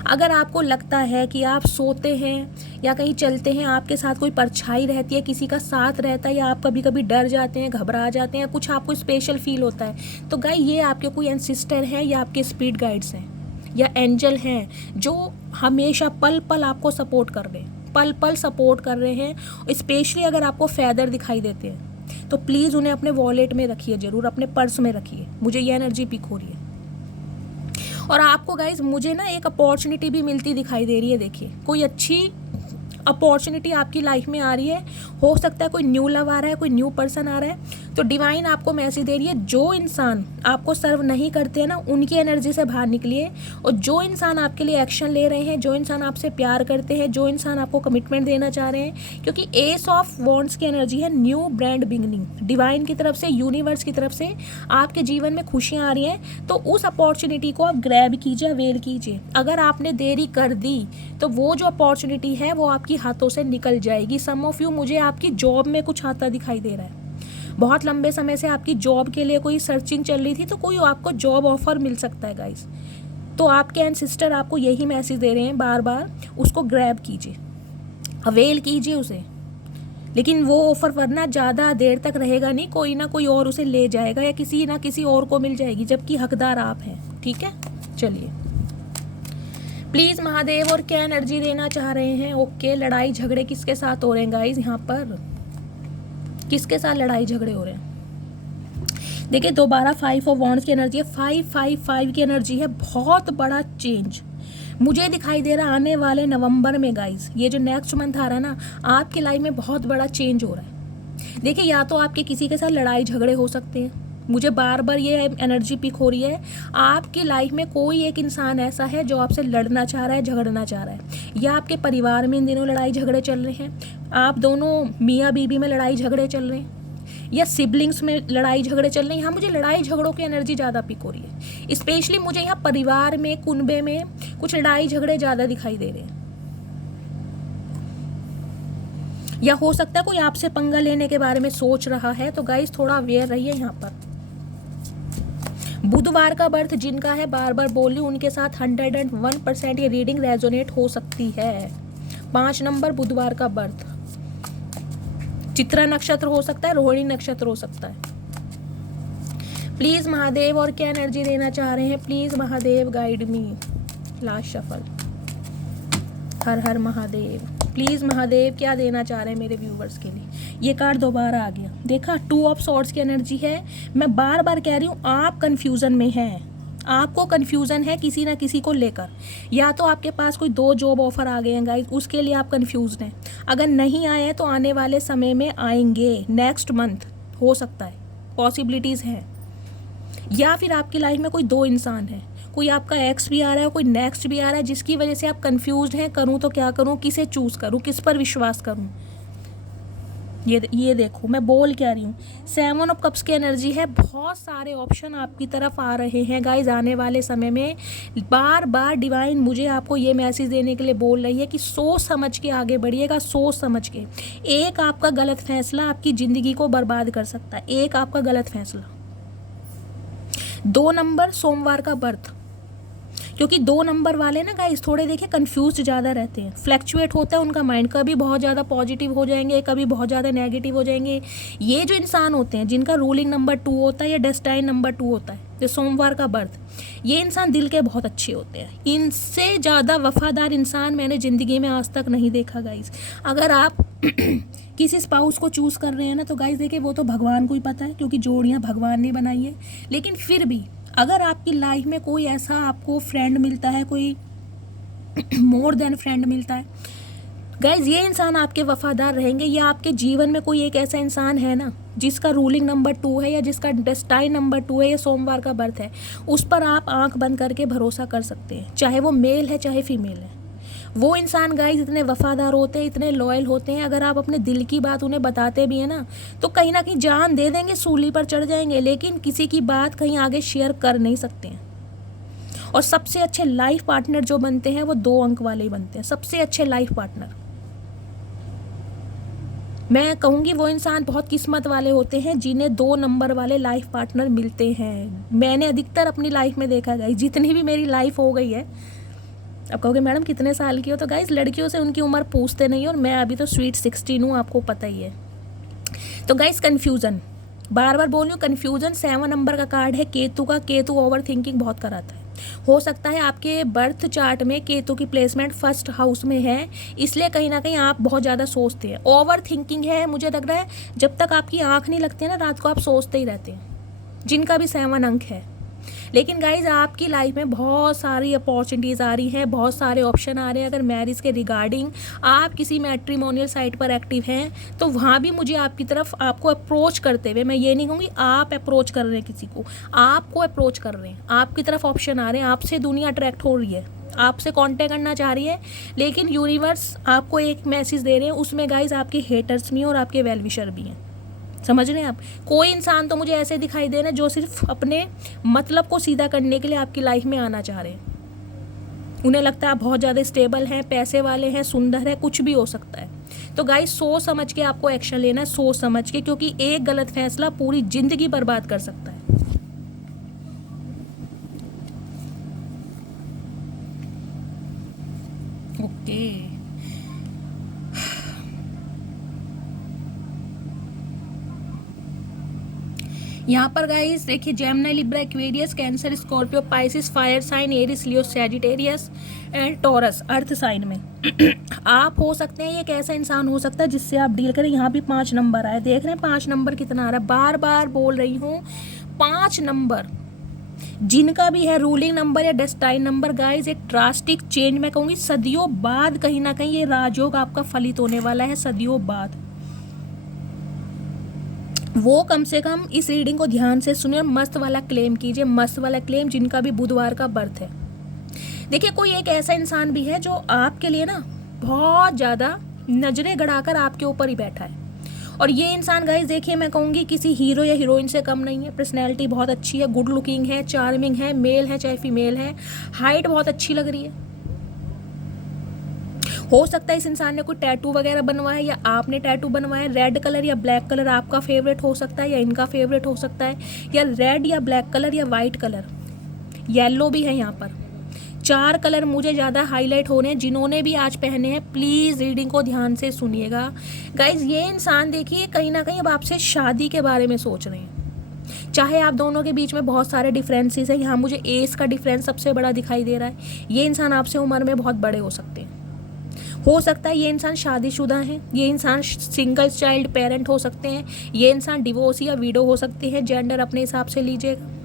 अगर आपको लगता है कि आप सोते हैं या कहीं चलते हैं, आपके साथ कोई परछाई रहती है, किसी का साथ रहता है, या आप कभी कभी डर जाते हैं, घबरा जाते हैं, कुछ आपको स्पेशल फील होता है, तो गाइस ये आपके कोई एंसेस्टर हैं, या आपके स्पिरिट गाइड्स हैं, या एंजल हैं, जो हमेशा पल पल आपको सपोर्ट कर रहे हैं, पल पल सपोर्ट कर रहे हैं। स्पेशली अगर आपको फैदर दिखाई देते हैं तो प्लीज़ उन्हें अपने वॉलेट में रखिए, ज़रूर अपने पर्स में रखिए। मुझे ये एनर्जी पिक हो रही है। और आपको गाइज मुझे ना एक अपॉर्चुनिटी भी मिलती दिखाई दे रही है। देखिए कोई अच्छी अपॉर्चुनिटी आपकी लाइफ में आ रही है, हो सकता है कोई न्यू लव आ रहा है, कोई न्यू पर्सन आ रहा है, तो डिवाइन आपको मैसेज दे रही है, जो इंसान आपको सर्व नहीं करते हैं ना, उनकी एनर्जी से बाहर निकलिए, और जो इंसान आपके लिए एक्शन ले रहे हैं, जो इंसान आपसे प्यार करते हैं, जो इंसान आपको कमिटमेंट देना चाह रहे हैं, क्योंकि एस ऑफ वॉन्ड्स की एनर्जी है न्यू ब्रांड बिगनिंग, डिवाइन की तरफ से, यूनिवर्स की तरफ से आपके जीवन में खुशियाँ आ रही हैं, तो उस अपॉर्चुनिटी को आप ग्रैब कीजिए, अवेल कीजिए। अगर आपने देरी कर दी तो वो जो अपॉर्चुनिटी है वो आपकी हाथों से निकल जाएगी। सम ऑफ यू, मुझे आपकी जॉब में कुछ आता दिखाई दे रहा है, बहुत लंबे समय से आपकी जॉब के लिए कोई सर्चिंग चल रही थी, तो कोई आपको जॉब ऑफर मिल सकता है गाइस। तो आपके एंसेस्टर आपको यही मैसेज दे रहे हैं बार बार, उसको ग्रैब कीजिए, अवेल कीजिए उसे। लेकिन वो ऑफर वरना ज़्यादा देर तक रहेगा नहीं, कोई ना कोई और उसे ले जाएगा या किसी ना किसी और को मिल जाएगी, जबकि हकदार आप हैं। ठीक है, चलिए प्लीज़ महादेव और क्या एनर्जी देना चाह रहे हैं। ओके, लड़ाई झगड़े किसके साथ हो रहे हैं गाइज, यहाँ पर किसके साथ लड़ाई झगड़े हो रहे हैं। देखिए दोबारा 5 ऑफ वॉन्ड्स की एनर्जी है, 555 की एनर्जी है। बहुत बड़ा चेंज मुझे दिखाई दे रहा आने वाले नवंबर में गाइज, ये जो नेक्स्ट मंथ आ रहा है ना, आपकी लाइफ में बहुत बड़ा चेंज हो रहा है। देखिए या तो आपके किसी के साथ लड़ाई झगड़े हो सकते हैं, मुझे बार बार ये एनर्जी पिक हो रही है। आपकी लाइफ में कोई एक इंसान ऐसा है जो आपसे लड़ना चाह रहा है, झगड़ना चाह रहा है, या आपके परिवार में इन दिनों लड़ाई झगड़े चल रहे हैं, आप दोनों मियाँ बीवी में लड़ाई झगड़े चल रहे हैं, या सिबलिंग्स में लड़ाई झगड़े चल रहे हैं। यहाँ मुझे लड़ाई झगड़ों की एनर्जी ज़्यादा पिक हो रही है। स्पेशली मुझे यहाँ परिवार में, कुनबे में कुछ लड़ाई झगड़े ज़्यादा दिखाई दे रहे हैं। या हो सकता है कोई आपसे पंगा लेने के बारे में सोच रहा है, तो गाइस थोड़ा अवेयर रहिए। यहाँ पर बुधवार का बर्थ जिनका है, बार बार बोल रही हूँ, उनके साथ 101% ये रीडिंग रेजोनेट हो सकती है। 5 नंबर बुधवार का बर्थ, चित्रा नक्षत्र हो सकता है, रोहिणी नक्षत्र हो सकता है। प्लीज महादेव और क्या एनर्जी देना चाह रहे हैं, please Mahadev guide me. Last shuffle, हर हर महादेव। प्लीज महादेव क्या देना चाह रहे हैं मेरे व्यूवर्स के लिए। ये कार्ड दोबारा आ गया, देखा 2 ऑफ सॉर्ड्स की एनर्जी है। मैं बार बार कह रही हूँ आप कंफ्यूजन में हैं, आपको कंफ्यूजन है किसी ना किसी को लेकर। या तो आपके पास कोई 2 जॉब ऑफर आ गए हैं गाइस, उसके लिए आप कंफ्यूज्ड हैं। अगर नहीं आए हैं तो आने वाले समय में आएंगे, नेक्स्ट मंथ हो सकता है, पॉसिबिलिटीज़ हैं। या फिर आपकी लाइफ में कोई 2 इंसान है, कोई आपका एक्स भी आ रहा है, कोई नेक्स्ट भी आ रहा है, जिसकी वजह से आप कंफ्यूज्ड हैं, करूँ तो क्या करूँ, किसे चूज़ करूँ, किस पर विश्वास करूँ। ये देखो मैं बोल क्या रही हूँ। 7 ऑफ कप्स की एनर्जी है, बहुत सारे ऑप्शन आपकी तरफ आ रहे हैं गाइज आने वाले समय में। बार बार डिवाइन मुझे आपको ये मैसेज देने के लिए बोल रही है कि सोच समझ के आगे बढ़िएगा, सोच समझ के। एक आपका गलत फैसला आपकी ज़िंदगी को बर्बाद कर सकता है, एक आपका गलत फैसला। 2 नंबर सोमवार का बर्थ, क्योंकि 2 नंबर वाले ना गाइस थोड़े देखिए कंफ्यूज ज़्यादा रहते हैं, फ्लैक्चुएट होता है उनका माइंड, कभी बहुत ज़्यादा पॉजिटिव हो जाएंगे, कभी बहुत ज़्यादा नेगेटिव हो जाएंगे। ये जो इंसान होते हैं जिनका रूलिंग नंबर 2 होता है या डेस्टाइन नंबर 2 होता है, जो सोमवार का बर्थ, ये इंसान दिल के बहुत अच्छे होते हैं। इनसे ज़्यादा वफादार इंसान मैंने ज़िंदगी में आज तक नहीं देखा गाइस। अगर आप किसी स्पाउस को चूज़ कर रहे हैं ना, तो गाइस देखिए वो तो भगवान को ही पता है, क्योंकि जोड़ियाँ भगवान ने बनाई है। लेकिन फिर भी अगर आपकी लाइफ में कोई ऐसा आपको फ्रेंड मिलता है, कोई मोर देन फ्रेंड मिलता है गाइज, ये इंसान आपके वफादार रहेंगे। या आपके जीवन में कोई एक ऐसा इंसान है ना जिसका रूलिंग नंबर 2 है या जिसका डेस्टाइन नंबर 2 है या सोमवार का बर्थ है, उस पर आप आंख बंद करके भरोसा कर सकते हैं, चाहे वो मेल है चाहे फीमेल है। वो इंसान गाइज इतने वफादार होते हैं, इतने लॉयल होते हैं, अगर आप अपने दिल की बात उन्हें बताते भी हैं ना, तो कहीं ना कहीं जान दे देंगे, सूली पर चढ़ जाएंगे, लेकिन किसी की बात कहीं आगे शेयर कर नहीं सकते हैं। और सबसे अच्छे लाइफ पार्टनर जो बनते हैं वो 2 अंक वाले ही बनते हैं, सबसे अच्छे लाइफ पार्टनर। मैं कहूँगी वो इंसान बहुत किस्मत वाले होते हैं जिन्हें 2 नंबर वाले लाइफ पार्टनर मिलते हैं। मैंने अधिकतर अपनी लाइफ में देखा गाइस, जितनी भी मेरी लाइफ हो गई है। अब कहोगे मैडम कितने साल की हो, तो गाइस लड़कियों से उनकी उम्र पूछते नहीं, और मैं अभी तो स्वीट 16 हूँ, आपको पता ही है। तो गाइस कन्फ्यूज़न, बार बार बोल रही हूँ, कन्फ्यूज़न 7 नंबर का कार्ड है केतु का। केतु ओवर थिंकिंग बहुत कराता है। हो सकता है आपके बर्थ चार्ट में केतु की प्लेसमेंट 1st हाउस में है, इसलिए कहीं ना कहीं आप बहुत ज़्यादा सोचते हैं, ओवर थिंकिंग है। मुझे लग रहा है जब तक आपकी आँख नहीं लगती है ना रात को, आप सोचते ही रहते हैं, जिनका भी 7 अंक है। लेकिन गाइज आपकी लाइफ में बहुत सारी अपॉर्चुनिटीज़ आ रही हैं, बहुत सारे ऑप्शन आ रहे हैं। अगर मैरिज के रिगार्डिंग आप किसी मैट्रिमोनियल साइट पर एक्टिव हैं, तो वहाँ भी मुझे आपकी तरफ आपको अप्रोच करते हुए, मैं ये नहीं कहूँगी आप अप्रोच कर रहे हैं किसी को, आपको अप्रोच कर रहे हैं, आपकी तरफ ऑप्शन आ रहे हैं, आपसे दुनिया अट्रैक्ट हो रही है, आपसे कांटेक्ट करना चाह रही है। लेकिन यूनिवर्स आपको एक मैसेज दे रहे हैं, उसमें गाइज आपके हेटर्स भी हैं और आपके वेल विशर भी हैं। समझ रहे हैं आप। कोई इंसान तो मुझे ऐसे दिखाई दे रहे हैं जो सिर्फ अपने मतलब को सीधा करने के लिए आपकी लाइफ में आना चाह रहे हैं। उन्हें लगता है आप बहुत ज़्यादा स्टेबल हैं, पैसे वाले हैं, सुंदर है, कुछ भी हो सकता है। तो गाइस सोच समझ के आपको एक्शन लेना है, सोच समझ के, क्योंकि एक गलत फैसला पूरी ज़िंदगी बर्बाद कर सकता है। ओके, यहाँ पर गाइस देखिए, Gemini, Libra, Aquarius, Cancer, Scorpio, Pisces, fire sign, Aries, Leo, Sagittarius and Taurus earth sign में आप हो सकते हैं। ये एक ऐसा इंसान हो सकता है जिससे आप डील करें। यहाँ भी 5 नंबर आए, देख रहे हैं 5 नंबर कितना आ रहा है। बार बार बोल रही हूँ, 5 नंबर जिनका भी है रूलिंग नंबर या डेस्टाइन नंबर, गाइस एक ड्रास्टिक चेंज, मैं कहूँगी सदियों बाद कहीं ना कहीं ये राजयोग आपका फलित होने वाला है, सदियों बाद। वो कम से कम इस रीडिंग को ध्यान से सुनिए, मस्त वाला क्लेम कीजिए, मस्त वाला क्लेम जिनका भी बुधवार का बर्थ है। देखिए, कोई एक ऐसा इंसान भी है जो आपके लिए ना बहुत ज़्यादा नजरें गड़ाकर आपके ऊपर ही बैठा है। और ये इंसान गाइस देखिए, मैं कहूँगी किसी हीरो या हीरोइन से कम नहीं है। पर्सनैलिटी बहुत अच्छी है, गुड लुकिंग है, चार्मिंग है, मेल है चाहे फीमेल है, हाइट बहुत अच्छी लग रही है। हो सकता है इस इंसान ने कोई टैटू वगैरह बनवाया या आपने टैटू बनवाया। रेड कलर या ब्लैक कलर आपका फेवरेट हो सकता है या इनका फेवरेट हो सकता है, या रेड या ब्लैक कलर या वाइट कलर, येलो भी है। यहाँ पर 4 कलर मुझे ज़्यादा हाईलाइट हो रहे हैं। जिन्होंने भी आज पहने हैं प्लीज़ रीडिंग को ध्यान से सुनिएगा गाइज। ये इंसान देखिए कहीं ना कहीं अब आपसे शादी के बारे में सोच रहे हैं। चाहे आप दोनों के बीच में बहुत सारे डिफरेंसेस हैं, यहाँ मुझे एज का डिफरेंस सबसे बड़ा दिखाई दे रहा है। ये इंसान आपसे उम्र में बहुत बड़े हो सकते हैं। हो सकता है ये इंसान शादीशुदा है, ये इंसान सिंगल चाइल्ड पेरेंट हो सकते हैं, ये इंसान डिवोर्स या विडो हो सकते हैं, जेंडर अपने हिसाब से लीजिएगा।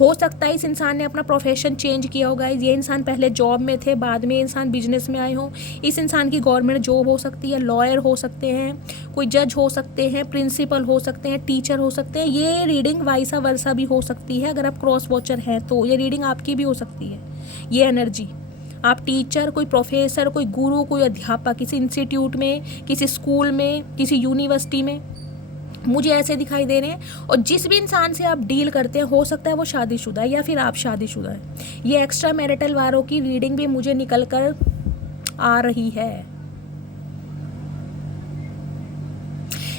हो सकता है इस इंसान ने अपना प्रोफेशन चेंज किया होगा। ये इंसान पहले जॉब में थे, बाद में इंसान बिजनेस में आए हों। इस इंसान की गवर्नमेंट जॉब हो सकती है, लॉयर हो सकते हैं, कोई जज हो सकते हैं, प्रिंसिपल हो सकते हैं, टीचर हो सकते हैं। ये रीडिंग वाइसा वर्सा भी हो सकती है। अगर आप क्रॉस वॉचर हैं तो ये रीडिंग आपकी भी हो सकती है। ये एनर्जी आप टीचर, कोई प्रोफेसर, कोई गुरु, कोई अध्यापक, किसी इंस्टीट्यूट में, किसी स्कूल में, किसी यूनिवर्सिटी में, मुझे ऐसे दिखाई दे रहे हैं। और जिस भी इंसान से आप डील करते हैं हो सकता है वो शादीशुदा है या फिर आप शादीशुदा हैं। ये एक्स्ट्रा मैरिटल वारों की रीडिंग भी मुझे निकल कर आ रही है।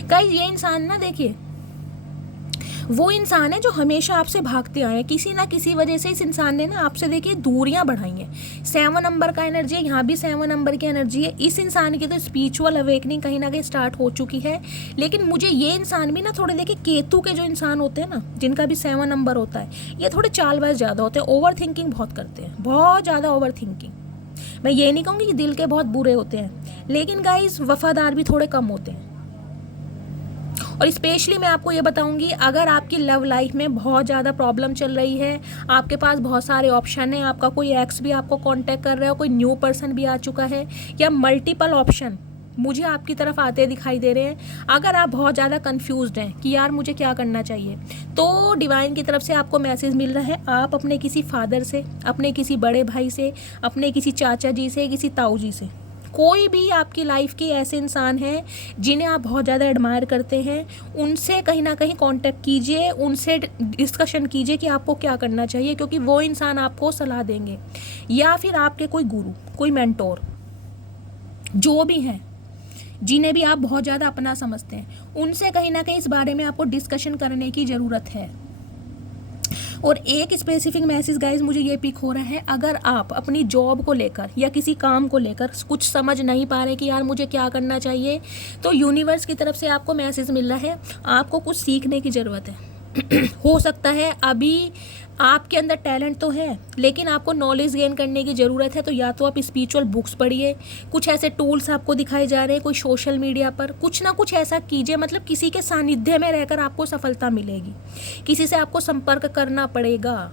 गाइस ये इंसान ना देखिए वो इंसान है जो हमेशा आपसे भागते आए हैं। किसी ना किसी वजह से इस इंसान ने ना आपसे देखिए दूरियां बढ़ाई हैं। 7 नंबर का एनर्जी है, यहाँ भी 7 नंबर की एनर्जी है। इस इंसान की तो स्पिरिचुअल अवेकनिंग कहीं ना कहीं स्टार्ट हो चुकी है। लेकिन मुझे ये इंसान भी ना थोड़े देखिए, केतु के जो इंसान होते हैं ना जिनका भी 7 नंबर होता है, ये थोड़े चालबाज ज़्यादा होते हैं, ओवर थिंकिंग बहुत करते हैं, बहुत ज़्यादा ओवर थिंकिंग। मैं ये नहीं कहूँगी कि दिल के बहुत बुरे होते हैं, लेकिन गाइस वफादार भी थोड़े कम होते हैं। और स्पेशली मैं आपको ये बताऊंगी, अगर आपकी लव लाइफ में बहुत ज़्यादा प्रॉब्लम चल रही है, आपके पास बहुत सारे ऑप्शन हैं, आपका कोई एक्स भी आपको कांटेक्ट कर रहा है, कोई न्यू पर्सन भी आ चुका है, या मल्टीपल ऑप्शन मुझे आपकी तरफ आते दिखाई दे रहे हैं। अगर आप बहुत ज़्यादा कंफ्यूज्ड हैं कि यार मुझे क्या करना चाहिए, तो डिवाइन की तरफ से आपको मैसेज मिल रहा है, आप अपने किसी फादर से, अपने किसी बड़े भाई से, अपने किसी चाचा जी से, किसी ताऊ जी से, कोई भी आपकी लाइफ के ऐसे इंसान हैं जिन्हें आप बहुत ज़्यादा एडमायर करते हैं, उनसे कहीं ना कहीं कांटेक्ट कीजिए, उनसे डिस्कशन कीजिए कि आपको क्या करना चाहिए, क्योंकि वो इंसान आपको सलाह देंगे। या फिर आपके कोई गुरु, कोई मेंटोर, जो भी हैं जिन्हें भी आप बहुत ज़्यादा अपना समझते हैं, उनसे कहीं ना कहीं इस बारे में आपको डिस्कशन करने की ज़रूरत है। और एक स्पेसिफिक मैसेज गाइज मुझे ये पिक हो रहा है, अगर आप अपनी जॉब को लेकर या किसी काम को लेकर कुछ समझ नहीं पा रहे कि यार मुझे क्या करना चाहिए, तो यूनिवर्स की तरफ से आपको मैसेज मिल रहा है, आपको कुछ सीखने की ज़रूरत है। हो सकता है अभी आपके अंदर टैलेंट तो है, लेकिन आपको नॉलेज गेन करने की ज़रूरत है। तो या तो आप स्पिरिचुअल बुक्स पढ़िए, कुछ ऐसे टूल्स आपको दिखाए जा रहे हैं, कोई सोशल मीडिया पर कुछ ना कुछ ऐसा कीजिए, मतलब किसी के सानिध्य में रहकर आपको सफलता मिलेगी। किसी से आपको संपर्क करना पड़ेगा,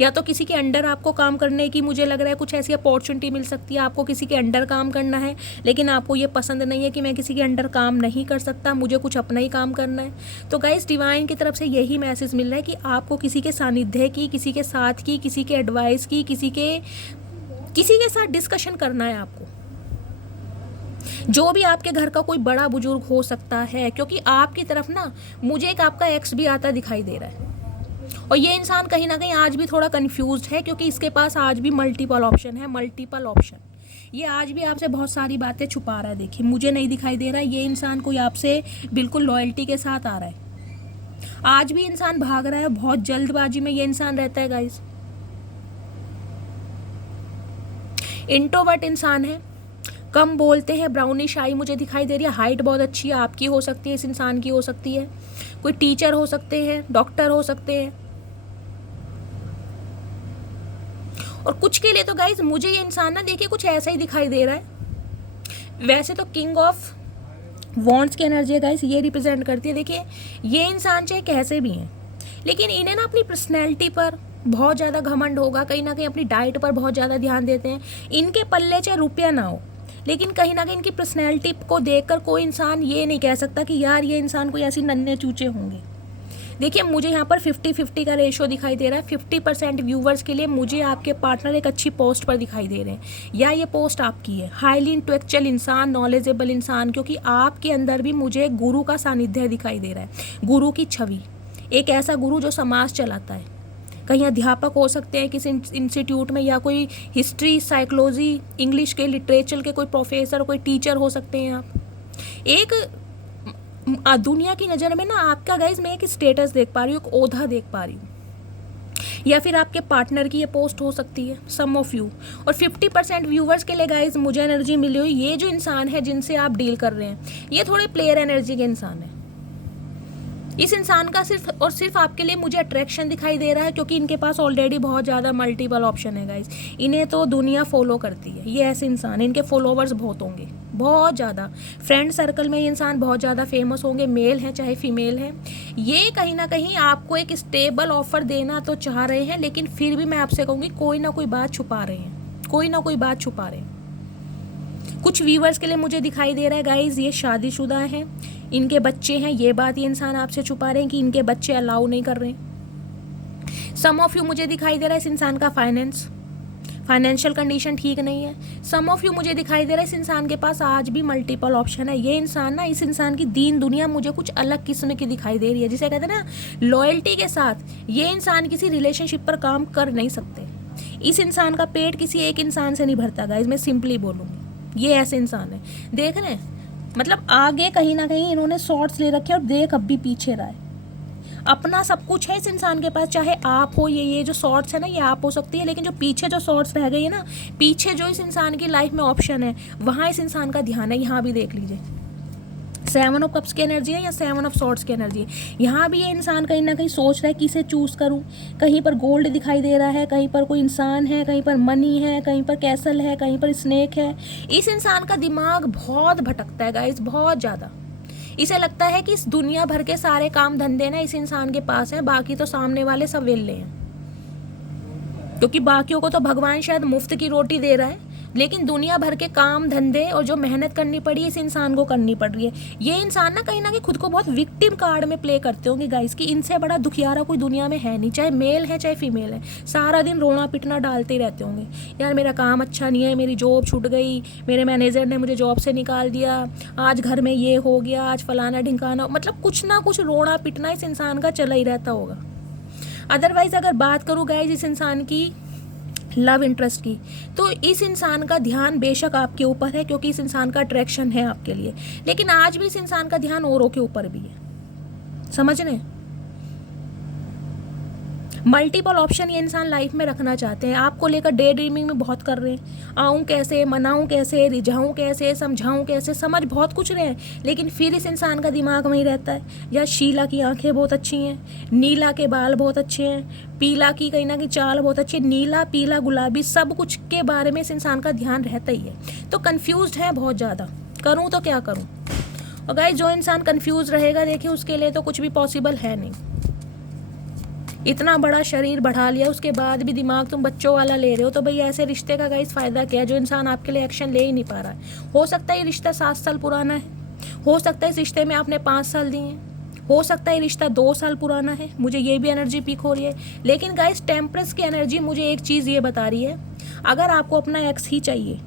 या तो किसी के अंडर आपको काम करने की मुझे लग रहा है कुछ ऐसी अपॉर्चुनिटी मिल सकती है। आपको किसी के अंडर काम करना है, लेकिन आपको ये पसंद नहीं है कि मैं किसी के अंडर काम नहीं कर सकता, मुझे कुछ अपना ही काम करना है। तो गाइस डिवाइन की तरफ से यही मैसेज मिल रहा है कि आपको किसी के सानिध्य की, किसी के साथ की, किसी के एडवाइस की, किसी के साथ डिस्कशन करना है आपको। जो भी आपके घर का कोई बड़ा बुजुर्ग हो सकता है, क्योंकि आपकी तरफ ना मुझे एक आपका एक्स भी आता दिखाई दे रहा है। और ये इंसान कहीं ना कहीं आज भी थोड़ा कंफ्यूज्ड है, क्योंकि इसके पास आज भी मल्टीपल ऑप्शन है, मल्टीपल ऑप्शन। ये आज भी आपसे बहुत सारी बातें छुपा रहा है। देखिए मुझे नहीं दिखाई दे रहा है ये इंसान कोई आपसे बिल्कुल लॉयल्टी के साथ आ रहा है। आज भी इंसान भाग रहा है, बहुत जल्दबाजी में ये इंसान रहता है गाइस। इंट्रोवर्ट इंसान है, कम बोलते हैं, ब्राउनिश आई मुझे दिखाई दे रही है। हाइट बहुत अच्छी है, आपकी हो सकती है, इस इंसान की हो सकती है। कोई टीचर हो सकते हैं, डॉक्टर हो सकते हैं। और कुछ के लिए तो गाइज मुझे ये इंसान ना देखिए कुछ ऐसा ही दिखाई दे रहा है। वैसे तो किंग ऑफ वॉन्ड्स की एनर्जी है गाइज, ये रिप्रेजेंट करती है। देखिए ये इंसान चाहे कैसे भी हैं, लेकिन इन्हें ना अपनी पर्सनैलिटी पर बहुत ज़्यादा घमंड होगा, कहीं ना कहीं अपनी डाइट पर बहुत ज़्यादा ध्यान देते हैं। इनके पल्ले चाहे रुपया ना हो, लेकिन कहीं ना कहीं इनकी पर्सनैलिटी को देखकर कोई इंसान ये नहीं कह सकता कि यार ये इंसान कोई ऐसी नन्हे चूचे होंगे। देखिए मुझे यहाँ पर 50-50 का रेशो दिखाई दे रहा है। 50% व्यूवर्स के लिए मुझे आपके पार्टनर एक अच्छी पोस्ट पर दिखाई दे रहे हैं, या ये पोस्ट आपकी है। हाईली इंटेलेक्चुअल इंसान, नॉलेजेबल इंसान, क्योंकि आपके अंदर भी मुझे गुरु का सानिध्य दिखाई दे रहा है, गुरु की छवि। एक ऐसा गुरु जो समाज चलाता है। कहीं अध्यापक हो सकते हैं किसी इंस्टीट्यूट में, या कोई हिस्ट्री, साइकोलॉजी, इंग्लिश के, लिटरेचर के कोई प्रोफेसर, कोई टीचर हो सकते हैं आप। एक दुनिया की नज़र में ना आपका गाइज मैं एक स्टेटस देख पा रही हूँ, एक ओहदा देख पा रही हूँ, या फिर आपके पार्टनर की ये पोस्ट हो सकती है, सम ऑफ यू। और 50% व्यूवर्स के लिए गाइज मुझे एनर्जी मिली हुई, ये जो इंसान है जिनसे आप डील कर रहे हैं, ये थोड़े प्लेयर एनर्जी के इंसान है। इस इंसान का सिर्फ और सिर्फ आपके लिए मुझे अट्रैक्शन दिखाई दे रहा है, क्योंकि इनके पास ऑलरेडी बहुत ज़्यादा मल्टीपल ऑप्शन है गाइज। इन्हें तो दुनिया फॉलो करती है, ये ऐसे इंसान, इनके फॉलोवर्स बहुत होंगे, बहुत ज़्यादा। फ्रेंड सर्कल में ये इंसान बहुत ज़्यादा फेमस होंगे, मेल हैं चाहे फीमेल हैं। ये कहीं ना कहीं आपको एक स्टेबल ऑफर देना तो चाह रहे हैं, लेकिन फिर भी मैं आपसे कहूँगी कोई ना कोई बात छुपा रहे हैं, कोई ना कोई बात छुपा रहे हैं। कुछ व्यूवर्स के लिए मुझे दिखाई दे रहा है गाइज ये शादीशुदा हैं, इनके बच्चे हैं। ये बात ये इंसान आपसे छुपा रहे हैं कि इनके बच्चे अलाउ नहीं कर रहे हैं। सम ऑफ यू मुझे दिखाई दे रहा है इस इंसान का फाइनेंशियल कंडीशन ठीक नहीं है। सम ऑफ यू मुझे दिखाई दे रहा है इस इंसान के पास आज भी मल्टीपल ऑप्शन है। ये इंसान ना, इस इंसान की दीन दुनिया मुझे कुछ अलग किस्म की दिखाई दे रही है, जिसे कहते हैं ना लॉयल्टी के साथ ये इंसान किसी रिलेशनशिप पर काम कर नहीं सकते। इस इंसान का पेट किसी एक इंसान से नहीं भरता गाइज, मैं सिंपली बोलूँगी। ये ऐसे इंसान है, देख रहे हैं, मतलब आगे कहीं ना कहीं इन्होंने शॉर्ट्स ले रखे और देख अब भी पीछे रहा है। अपना सब कुछ है इस इंसान के पास, चाहे आप हो, ये जो शॉर्ट्स है ना ये आप हो सकती है, लेकिन जो पीछे जो शॉर्ट्स रह गई है ना, पीछे जो इस इंसान की लाइफ में ऑप्शन है, वहाँ इस इंसान का ध्यान है। यहाँ भी देख लीजिए 7 ऑफ कप्स की एनर्जी है या 7 ऑफ सॉर्ड्स की एनर्जी है। यहाँ भी ये इंसान कहीं ना कहीं सोच रहा है किसे चूज़ करूँ। कहीं पर गोल्ड दिखाई दे रहा है, कहीं पर कोई इंसान है, कहीं पर मनी है, कहीं पर कैसल है, कहीं पर स्नेक है। इस इंसान का दिमाग बहुत भटकता है गाइस, बहुत ज़्यादा। इसे लगता है कि इस दुनिया भर के सारे काम धंधे ना इस इंसान के पास हैं, बाकी तो सामने वाले सब वेल्ले हैं, क्योंकि बाकियों को तो भगवान शायद मुफ्त की रोटी दे रहा है, लेकिन दुनिया भर के काम धंधे और जो मेहनत करनी पड़ी इस इंसान को करनी पड़ रही है। ये इंसान ना कहीं ना कहीं खुद को बहुत विक्टिम कार्ड में प्ले करते होंगे गाइस, कि इनसे बड़ा दुखियारा कोई दुनिया में है नहीं, चाहे मेल है चाहे फीमेल है। सारा दिन रोना पिटना डालते ही रहते होंगे, यार मेरा काम अच्छा नहीं है, मेरी जॉब छूट गई, मेरे मैनेजर ने मुझे जॉब से निकाल दिया, आज घर में ये हो गया, आज फलाना ढिंकाना, मतलब कुछ ना कुछ रोना पिटना इस इंसान का चला ही रहता होगा। अदरवाइज अगर बात करूँ गाइस इस इंसान की लव इंटरेस्ट की, तो इस इंसान का ध्यान बेशक आपके ऊपर है, क्योंकि इस इंसान का अट्रैक्शन है आपके लिए, लेकिन आज भी इस इंसान का ध्यान औरों के ऊपर भी है। समझ रहे हैं? मल्टीपल ऑप्शन ये इंसान लाइफ में रखना चाहते हैं, आपको लेकर डे ड्रीमिंग में बहुत कर रहे हैं। आऊँ कैसे, मनाऊँ कैसे, रिझाऊँ कैसे, समझाऊँ कैसे, समझ बहुत कुछ रहे हैं, लेकिन फिर इस इंसान का दिमाग वहीं रहता है। या शीला की आंखें बहुत अच्छी हैं, नीला के बाल बहुत अच्छे हैं, पीला की कहीं ना कहीं चाल बहुत अच्छी है, नीला पीला गुलाबी सब कुछ के बारे में इस इंसान का ध्यान रहता ही है। तो कन्फ्यूज्ड है बहुत ज़्यादा, करूँ तो क्या करूँ। और गाइस जो इंसान कन्फ्यूज रहेगा देखिए उसके लिए तो कुछ भी पॉसिबल है नहीं। इतना बड़ा शरीर बढ़ा लिया उसके बाद भी दिमाग तुम बच्चों वाला ले रहे हो, तो भाई ऐसे रिश्ते का गाइस फ़ायदा क्या है, जो इंसान आपके लिए एक्शन ले ही नहीं पा रहा है। हो सकता है ये रिश्ता 7 साल पुराना है, हो सकता है इस रिश्ते में आपने 5 साल दिए हैं, हो सकता है ये रिश्ता 2 साल पुराना है, मुझे ये भी एनर्जी पिक हो रही है। लेकिन गाइस टेम्परेंस की एनर्जी मुझे एक चीज़ ये बता रही है, अगर आपको अपना एक्स ही चाहिए,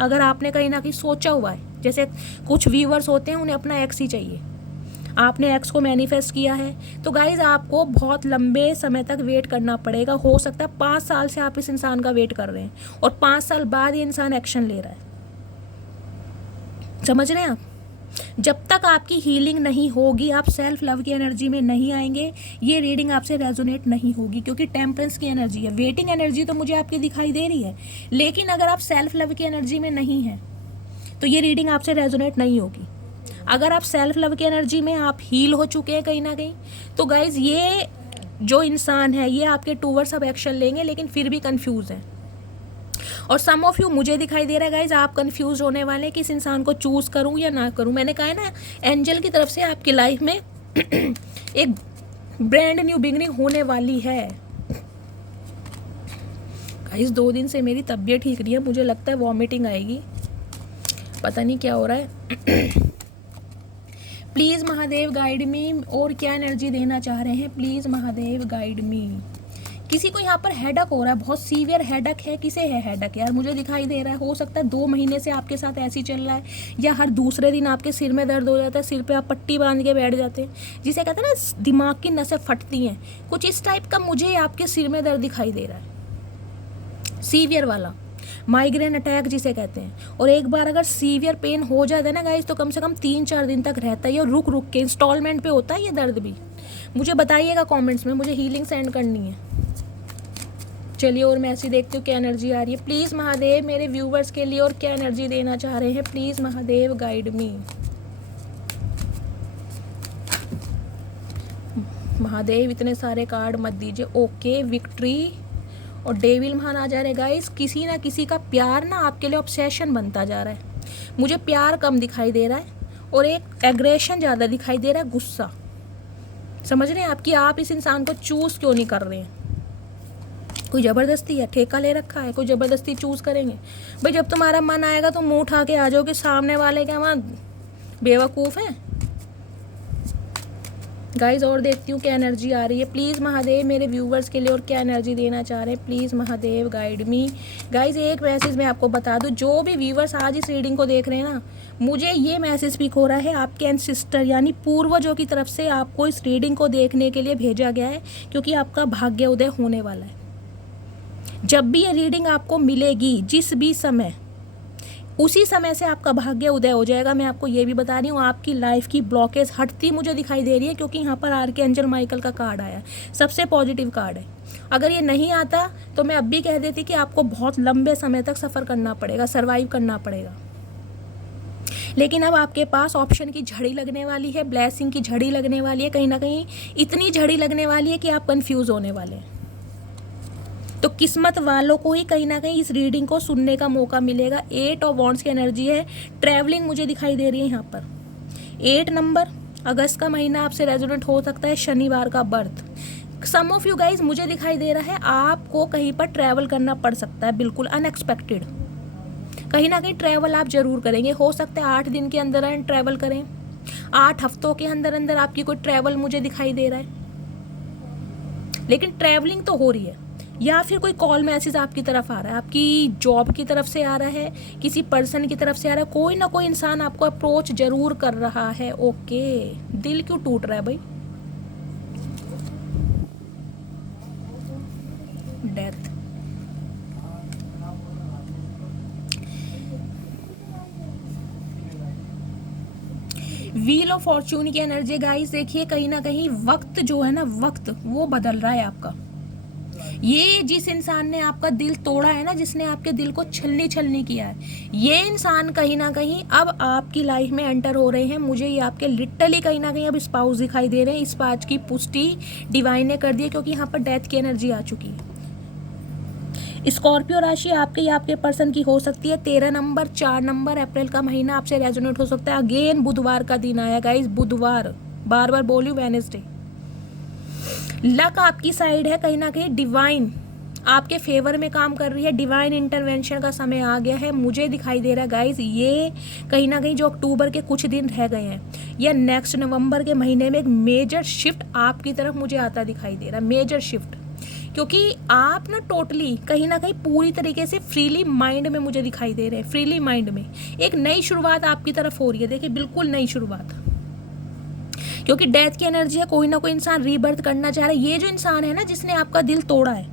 अगर आपने कहीं ना कहीं सोचा हुआ है, जैसे कुछ व्यूवर्स होते हैं उन्हें अपना एक्स ही चाहिए, आपने एक्स को मैनिफेस्ट किया है, तो गाइज आपको बहुत लंबे समय तक वेट करना पड़ेगा। हो सकता है 5 साल से आप इस इंसान का वेट कर रहे हैं और 5 साल बाद ये इंसान एक्शन ले रहा है। समझ रहे हैं आप? जब तक आपकी हीलिंग नहीं होगी, आप सेल्फ लव की एनर्जी में नहीं आएंगे, ये रीडिंग आपसे रेजोनेट नहीं होगी, क्योंकि टेम्परेंस की एनर्जी है। वेटिंग एनर्जी तो मुझे आपकी दिखाई दे रही है, लेकिन अगर आप सेल्फ लव की एनर्जी में नहीं हैं तो ये रीडिंग आपसे रेजोनेट नहीं होगी। अगर आप सेल्फ लव की एनर्जी में आप हील हो चुके हैं कहीं ना कहीं, तो गाइज ये जो इंसान है ये आपके टूवर्ड्स अब एक्शन लेंगे, लेकिन फिर भी कंफ्यूज है। और सम ऑफ यू, मुझे दिखाई दे रहा है गाइज, आप कंफ्यूज होने वाले हैं कि इस इंसान को चूज करूं या ना करूं। मैंने कहा है ना, एंजल की तरफ से आपकी लाइफ में एक ब्रांड न्यू बिगनिंग होने वाली है। गाइज 2 दिन से मेरी तबीयत ठीक नहीं है, मुझे लगता है वॉमिटिंग आएगी, पता नहीं क्या हो रहा है। प्लीज़ महादेव गाइड मी, और क्या एनर्जी देना चाह रहे हैं, प्लीज़ महादेव गाइड मी। किसी को यहाँ पर हेडक हो रहा है, बहुत सीवियर हेडक है। किसे है हेडक यार, मुझे दिखाई दे रहा है। हो सकता है 2 महीने से आपके साथ ऐसे ही चल रहा है, या हर दूसरे दिन आपके सिर में दर्द हो जाता है, सिर पे आप पट्टी बांध के बैठ जाते हैं, जिसे कहते हैं ना दिमाग की नसें फटती हैं, कुछ इस टाइप का मुझे आपके सिर में दर्द दिखाई दे रहा है, सीवियर वाला माइग्रेन अटैक जिसे कहते हैं। और एक बार अगर सीवियर पेन हो जाता है ना गाइस, तो कम से कम 3-4 दिन तक रहता है, और रुक रुक के इंस्टॉलमेंट पे होता है ये दर्द भी। मुझे बताइएगा कमेंट्स में, मुझे हीलिंग सेंड करनी है। चलिए और मैं ऐसी देखती हूँ क्या एनर्जी आ रही है। प्लीज़ महादेव मेरे व्यूवर्स के लिए और क्या एनर्जी देना चाह रहे हैं, प्लीज़ महादेव गाइड मी। महादेव इतने सारे कार्ड मत दीजिए। ओके, विक्ट्री और डेविल महान आ जा रहे गाइस। किसी ना किसी का प्यार ना आपके लिए ऑब्सेशन बनता जा रहा है। मुझे प्यार कम दिखाई दे रहा है, और एक एग्रेशन ज़्यादा दिखाई दे रहा है, गुस्सा। समझ रहे हैं आपकी, आप इस इंसान को चूज़ क्यों नहीं कर रहे हैं? कोई ज़बरदस्ती है, ठेका ले रखा है, कोई ज़बरदस्ती चूज़ करेंगे। भाई जब तुम्हारा मन आएगा तो मुँह उठा के आ जाओ कि सामने वाले क्या वहाँ बेवकूफ़ हैं। गाइज और देखती हूँ क्या एनर्जी आ रही है। प्लीज़ महादेव मेरे व्यूवर्स के लिए और क्या एनर्जी देना चाह रहे हैं, please Mahadev guide me. Guys एक मैसेज मैं आपको बता दूँ, जो भी व्यूवर्स आज इस रीडिंग को देख रहे हैं ना, मुझे ये मैसेज स्पीक हो रहा है, आपके एंसेस्टर यानी पूर्वजों की तरफ से आपको इस रीडिंग को देखने के लिए भेजा गया है, क्योंकि आपका भाग्य उदय होने वाला है। जब भी ये रीडिंग आपको मिलेगी, जिस भी समय, उसी समय से आपका भाग्य उदय हो जाएगा। मैं आपको ये भी बता रही हूँ, आपकी लाइफ की ब्लॉकेज हटती मुझे दिखाई दे रही है, क्योंकि यहाँ पर आर्कएंजल माइकल का कार्ड आया, सबसे पॉजिटिव कार्ड है। अगर ये नहीं आता तो मैं अब भी कह देती कि आपको बहुत लंबे समय तक सफ़र करना पड़ेगा, सर्वाइव करना पड़ेगा। लेकिन अब आपके पास ऑप्शन की झड़ी लगने वाली है, ब्लेसिंग की झड़ी लगने वाली है, कहीं ना कहीं इतनी झड़ी लगने वाली है कि आप कन्फ्यूज़ होने वाले हैं। तो किस्मत वालों को ही कहीं ना कहीं इस रीडिंग को सुनने का मौका मिलेगा। 8 ऑफ वॉन्ड्स की एनर्जी है, ट्रैवलिंग मुझे दिखाई दे रही है यहाँ पर। 8 नंबर, अगस्त का महीना आपसे रेजोनेट हो सकता है, शनिवार का birth. Some of you guys, मुझे दिखाई दे रहा है आपको कहीं पर ट्रैवल करना पड़ सकता है, बिल्कुल अनएक्सपेक्टेड। कहीं ना कहीं ट्रैवल आप जरूर करेंगे, हो सकता है 8 दिन के अंदर ट्रैवल करें, 8 हफ्तों के अंदर अंदर आपकी कोई ट्रैवल मुझे दिखाई दे रहा है। लेकिन ट्रैवलिंग तो हो रही है, या फिर कोई कॉल मैसेज आपकी तरफ आ रहा है, आपकी जॉब की तरफ से आ रहा है, किसी पर्सन की तरफ से आ रहा है, कोई ना कोई इंसान आपको अप्रोच जरूर कर रहा है। ओके, दिल क्यों टूट रहा है भाई? डेथ, व्हील ऑफ फॉर्च्यून की एनर्जी गाइस। देखिए कहीं ना कहीं वक्त जो है ना, वक्त वो बदल रहा है आपका। ये जिस इंसान ने आपका दिल तोड़ा है ना, जिसने आपके दिल को छलनी छलनी किया है, ये इंसान कहीं ना कहीं अब आपकी लाइफ में एंटर हो रहे हैं। मुझे ये आपके लिटरली कहीं ना कहीं अब स्पाउस दिखाई दे रहे हैं। इस बात की पुष्टि डिवाइन ने कर दी है, क्योंकि यहाँ पर डेथ की एनर्जी आ चुकी है। स्कॉर्पियो राशि आपके या आपके पर्सन की हो सकती है। 13 नंबर, 4 नंबर, अप्रैल का महीना आपसे रेजोनेट हो सकता है। अगेन बुधवार का दिन आया गाइस, बुधवार, बार बार बोलियो वेडनेसडे। लक आपकी साइड है, कहीं ना कहीं डिवाइन आपके फेवर में काम कर रही है, डिवाइन इंटरवेंशन का समय आ गया है। मुझे दिखाई दे रहा है गाइज, ये कहीं ना कहीं जो अक्टूबर के कुछ दिन रह गए हैं या नेक्स्ट नवंबर के महीने में एक मेजर शिफ्ट आपकी तरफ मुझे आता दिखाई दे रहा है, मेजर शिफ्ट। क्योंकि आप ना टोटली कहीं ना कहीं पूरी तरीके से फ्रीली माइंड में मुझे दिखाई दे रहे हैं, फ्रीली माइंड में एक नई शुरुआत आपकी तरफ हो रही है। देखिए बिल्कुल नई शुरुआत, क्योंकि डेथ की एनर्जी है, कोई ना कोई इंसान रीबर्थ करना चाह रहा है। ये जो इंसान है ना, जिसने आपका दिल तोड़ा है,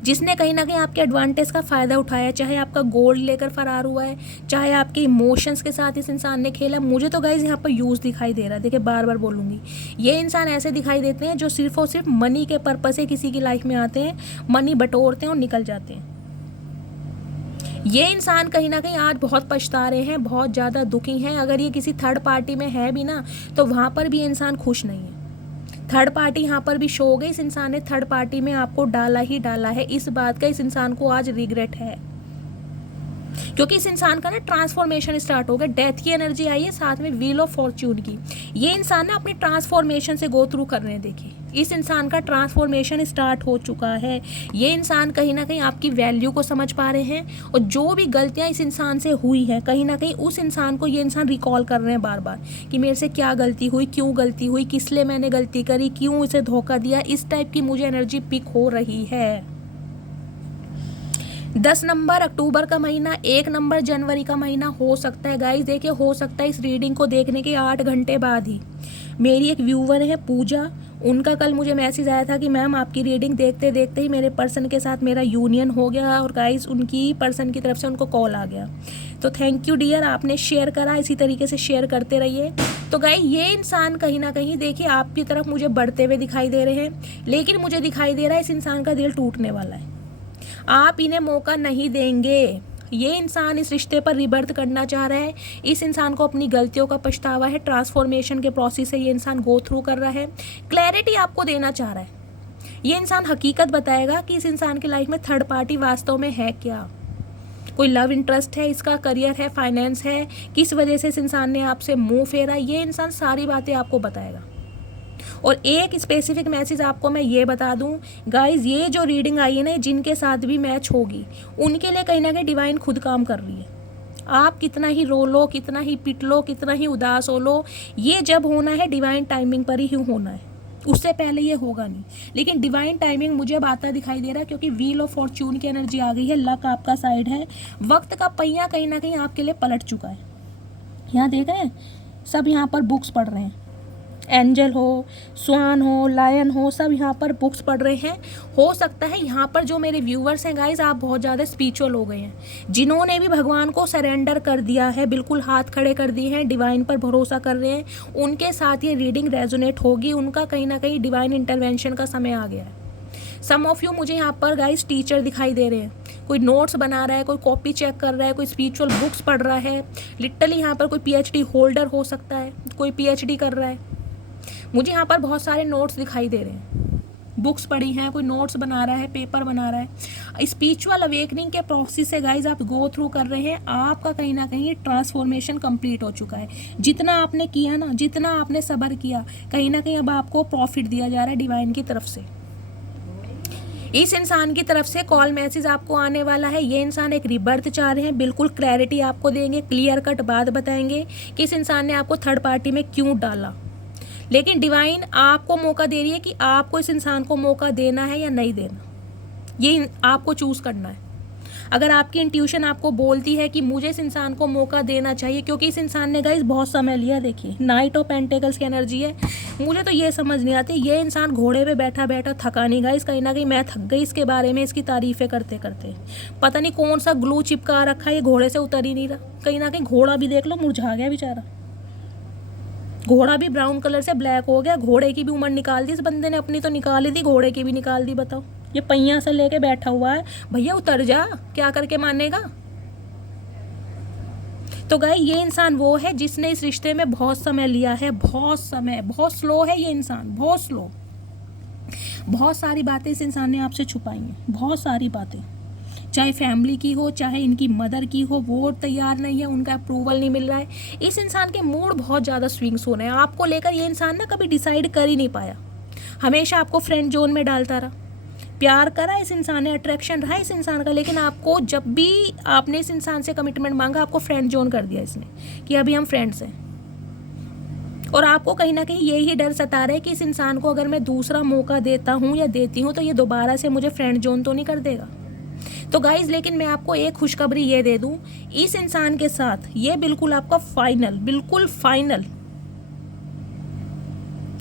जिसने कहीं ना कहीं आपके एडवांटेज का फ़ायदा उठाया, चाहे आपका गोल्ड लेकर फरार हुआ है, चाहे आपके इमोशंस के साथ इस इंसान ने खेला। मुझे तो गाइज यहाँ पर यूज़ दिखाई दे रहा है, देखिए बार बार बोलूँगी, ये इंसान ऐसे दिखाई देते हैं जो सिर्फ और सिर्फ मनी के पर्पज़ से किसी की लाइफ में आते हैं, मनी बटोरते हैं और निकल जाते हैं। ये इंसान कहीं ना कहीं आज बहुत पछता रहे हैं, बहुत ज़्यादा दुखी हैं। अगर ये किसी थर्ड पार्टी में है भी ना, तो वहाँ पर भी इंसान खुश नहीं है। थर्ड पार्टी यहाँ पर भी शो हो गई, इस इंसान ने थर्ड पार्टी में आपको डाला ही डाला है। इस बात का इस इंसान को आज रिग्रेट है, क्योंकि इस इंसान का ना ट्रांसफॉर्मेशन स्टार्ट हो गया। डेथ की एनर्जी आई है, साथ में व्हील ऑफ फॉर्च्यून की। ये इंसान ना अपनी ट्रांसफॉर्मेशन से गो थ्रू कर रहे हैं। देखिए इस इंसान का ट्रांसफॉर्मेशन स्टार्ट हो चुका है। ये इंसान कहीं ना कहीं आपकी वैल्यू को समझ पा रहे हैं, और जो भी गलतियां इस इंसान से हुई हैं, कहीं ना कहीं उस इंसान को ये इंसान रिकॉल कर रहे हैं बार बार कि मेरे से क्या गलती हुई, क्यों गलती हुई, किस लिए मैंने गलती करी, क्यों इसे धोखा दिया। इस टाइप की मुझे एनर्जी पिक हो रही है। 10 नंबर अक्टूबर का महीना, 1 नंबर जनवरी का महीना हो सकता है गाइस। देखिए हो सकता है इस रीडिंग को देखने के 8 घंटे बाद ही मेरी एक व्यूवर है पूजा, उनका कल मुझे मैसेज आया था कि मैम आपकी रीडिंग देखते देखते ही मेरे पर्सन के साथ मेरा यूनियन हो गया, और गाइस उनकी पर्सन की तरफ से उनको कॉल आ गया। तो थैंक यू डियर, आपने शेयर करा, इसी तरीके से शेयर करते रहिए। तो गाइस ये इंसान कहीं ना कहीं देखिए आपकी तरफ मुझे बढ़ते हुए दिखाई दे रहे हैं, लेकिन मुझे दिखाई दे रहा है इस इंसान का दिल टूटने वाला है। आप इन्हें मौका नहीं देंगे। ये इंसान इस रिश्ते पर रिबर्थ करना चाह रहा है। इस इंसान को अपनी गलतियों का पछतावा है, ट्रांसफॉर्मेशन के प्रोसेस से ये इंसान गो थ्रू कर रहा है, क्लैरिटी आपको देना चाह रहा है। ये इंसान हकीकत बताएगा कि इस इंसान की लाइफ में थर्ड पार्टी वास्तव में है क्या, कोई लव इंटरेस्ट है, इसका करियर है, फाइनेंस है, किस वजह से इस इंसान ने आपसे मुंह फेरा। ये इंसान सारी बातें आपको बताएगा। और एक स्पेसिफिक मैसेज आपको मैं ये बता दूं गाइज, ये जो रीडिंग आई है ना, जिनके साथ भी मैच होगी उनके लिए कहीं ना कहीं डिवाइन खुद काम कर रही है। आप कितना ही रो लो, कितना ही पिट लो, कितना ही उदास हो लो, ये जब होना है डिवाइन टाइमिंग पर ही होना है, उससे पहले ये होगा नहीं। लेकिन डिवाइन टाइमिंग मुझे अब आता दिखाई दे रहा है, क्योंकि व्हील ऑफ फॉर्च्यून की एनर्जी आ गई है, लक आपका साइड है, वक्त का पहिया कहीं ना कहीं आपके लिए पलट चुका है। यहाँ देख रहे हैं सब यहाँ पर बुक्स पढ़ रहे हैं, एंजल हो, स्वान हो, लायन हो, सब यहाँ पर बुक्स पढ़ रहे हैं। हो सकता है यहाँ पर जो मेरे व्यूवर्स हैं गाइज, आप बहुत ज़्यादा स्पिरिचुअल हो गए हैं, जिन्होंने भी भगवान को सरेंडर कर दिया है, बिल्कुल हाथ खड़े कर दिए हैं, डिवाइन पर भरोसा कर रहे हैं, उनके साथ ये रीडिंग रेजोनेट होगी। उनका कहीं ना कहीं डिवाइन इंटरवेंशन का समय आ गया है। सम ऑफ यू मुझे यहाँ पर गाइज टीचर दिखाई दे रहे हैं, कोई नोट्स बना रहा है, कोई कॉपी चेक कर रहा है, कोई स्पिरिचुअल बुक्स पढ़ रहा है। लिटरली यहाँ पर कोई PhD होल्डर हो सकता है, कोई PhD कर रहा है। मुझे यहाँ पर बहुत सारे नोट्स दिखाई दे रहे हैं, बुक्स पढ़ी हैं, कोई नोट्स बना रहा है, पेपर बना रहा है। स्पिरिचुअल अवेकनिंग के प्रोसेस से गाइज आप गो थ्रू कर रहे हैं। आपका कहीं ना कहीं ट्रांसफॉर्मेशन कंप्लीट हो चुका है। जितना आपने किया ना, जितना आपने सब्र किया, कहीं ना कहीं अब आपको प्रॉफिट दिया जा रहा है डिवाइन की तरफ से। इस इंसान की तरफ से कॉल मैसेज आपको आने वाला है। ये इंसान एक रिबर्थ चाह रहे हैं, बिल्कुल क्लैरिटी आपको देंगे, क्लियर कट बात बताएंगे कि इस इंसान ने आपको थर्ड पार्टी में क्यों डाला। लेकिन डिवाइन आपको मौका दे रही है कि आपको इस इंसान को मौका देना है या नहीं देना, ये आपको चूज़ करना है। अगर आपकी इंट्यूशन आपको बोलती है कि मुझे इस इंसान को मौका देना चाहिए, क्योंकि इस इंसान ने गाइस बहुत समय लिया। देखिए नाइट ऑफ पेंटिकल्स की एनर्जी है। मुझे तो ये समझ नहीं आती, ये इंसान घोड़े पे बैठा बैठा थका नहीं गाइस। कहीं ना कहीं मैं थक गई इसके बारे में, इसकी तारीफ़ें करते करते। पता नहीं कौन सा ग्लू चिपका रखा है, ये घोड़े से उतर ही नहीं रहा। कहीं ना कहीं घोड़ा भी देख लो मुरझा गया बेचारा, घोड़ा भी ब्राउन कलर से ब्लैक हो गया। घोड़े की भी उम्र निकाल दी इस बंदे ने, अपनी तो निकाली थी, घोड़े की भी निकाल दी। बताओ, ये पहिया से लेके बैठा हुआ है, भैया उतर जा, क्या करके मानेगा। तो गाय ये इंसान वो है जिसने इस रिश्ते में बहुत समय लिया है, बहुत समय, बहुत स्लो है ये इंसान, बहुत स्लो। बहुत सारी बातें इस इंसान ने आपसे छुपाई हैं, बहुत सारी बातें, चाहे फैमिली की हो, चाहे इनकी मदर की हो। वो तैयार नहीं है, उनका अप्रूवल नहीं मिल रहा है। इस इंसान के मूड बहुत ज़्यादा स्विंग्स हो रहे हैं आपको लेकर। ये इंसान ना कभी डिसाइड कर ही नहीं पाया, हमेशा आपको फ्रेंड जोन में डालता रहा। प्यार करा इस इंसान ने, अट्रैक्शन रहा इस इंसान का, लेकिन आपको जब भी आपने इस इंसान से कमिटमेंट मांगा, आपको फ्रेंड जोन कर दिया इसने कि अभी हम फ्रेंड्स हैं। और आपको कहीं ना कहीं यही डर सता रहा है कि इस इंसान को अगर मैं दूसरा मौका देता हूँ या देती हूँ तो ये दोबारा से मुझे फ्रेंड जोन तो नहीं कर देगा। तो गाइज लेकिन मैं आपको एक खुशखबरी ये दे दूं, इस इंसान के साथ ये बिल्कुल आपका फाइनल, बिल्कुल फाइनल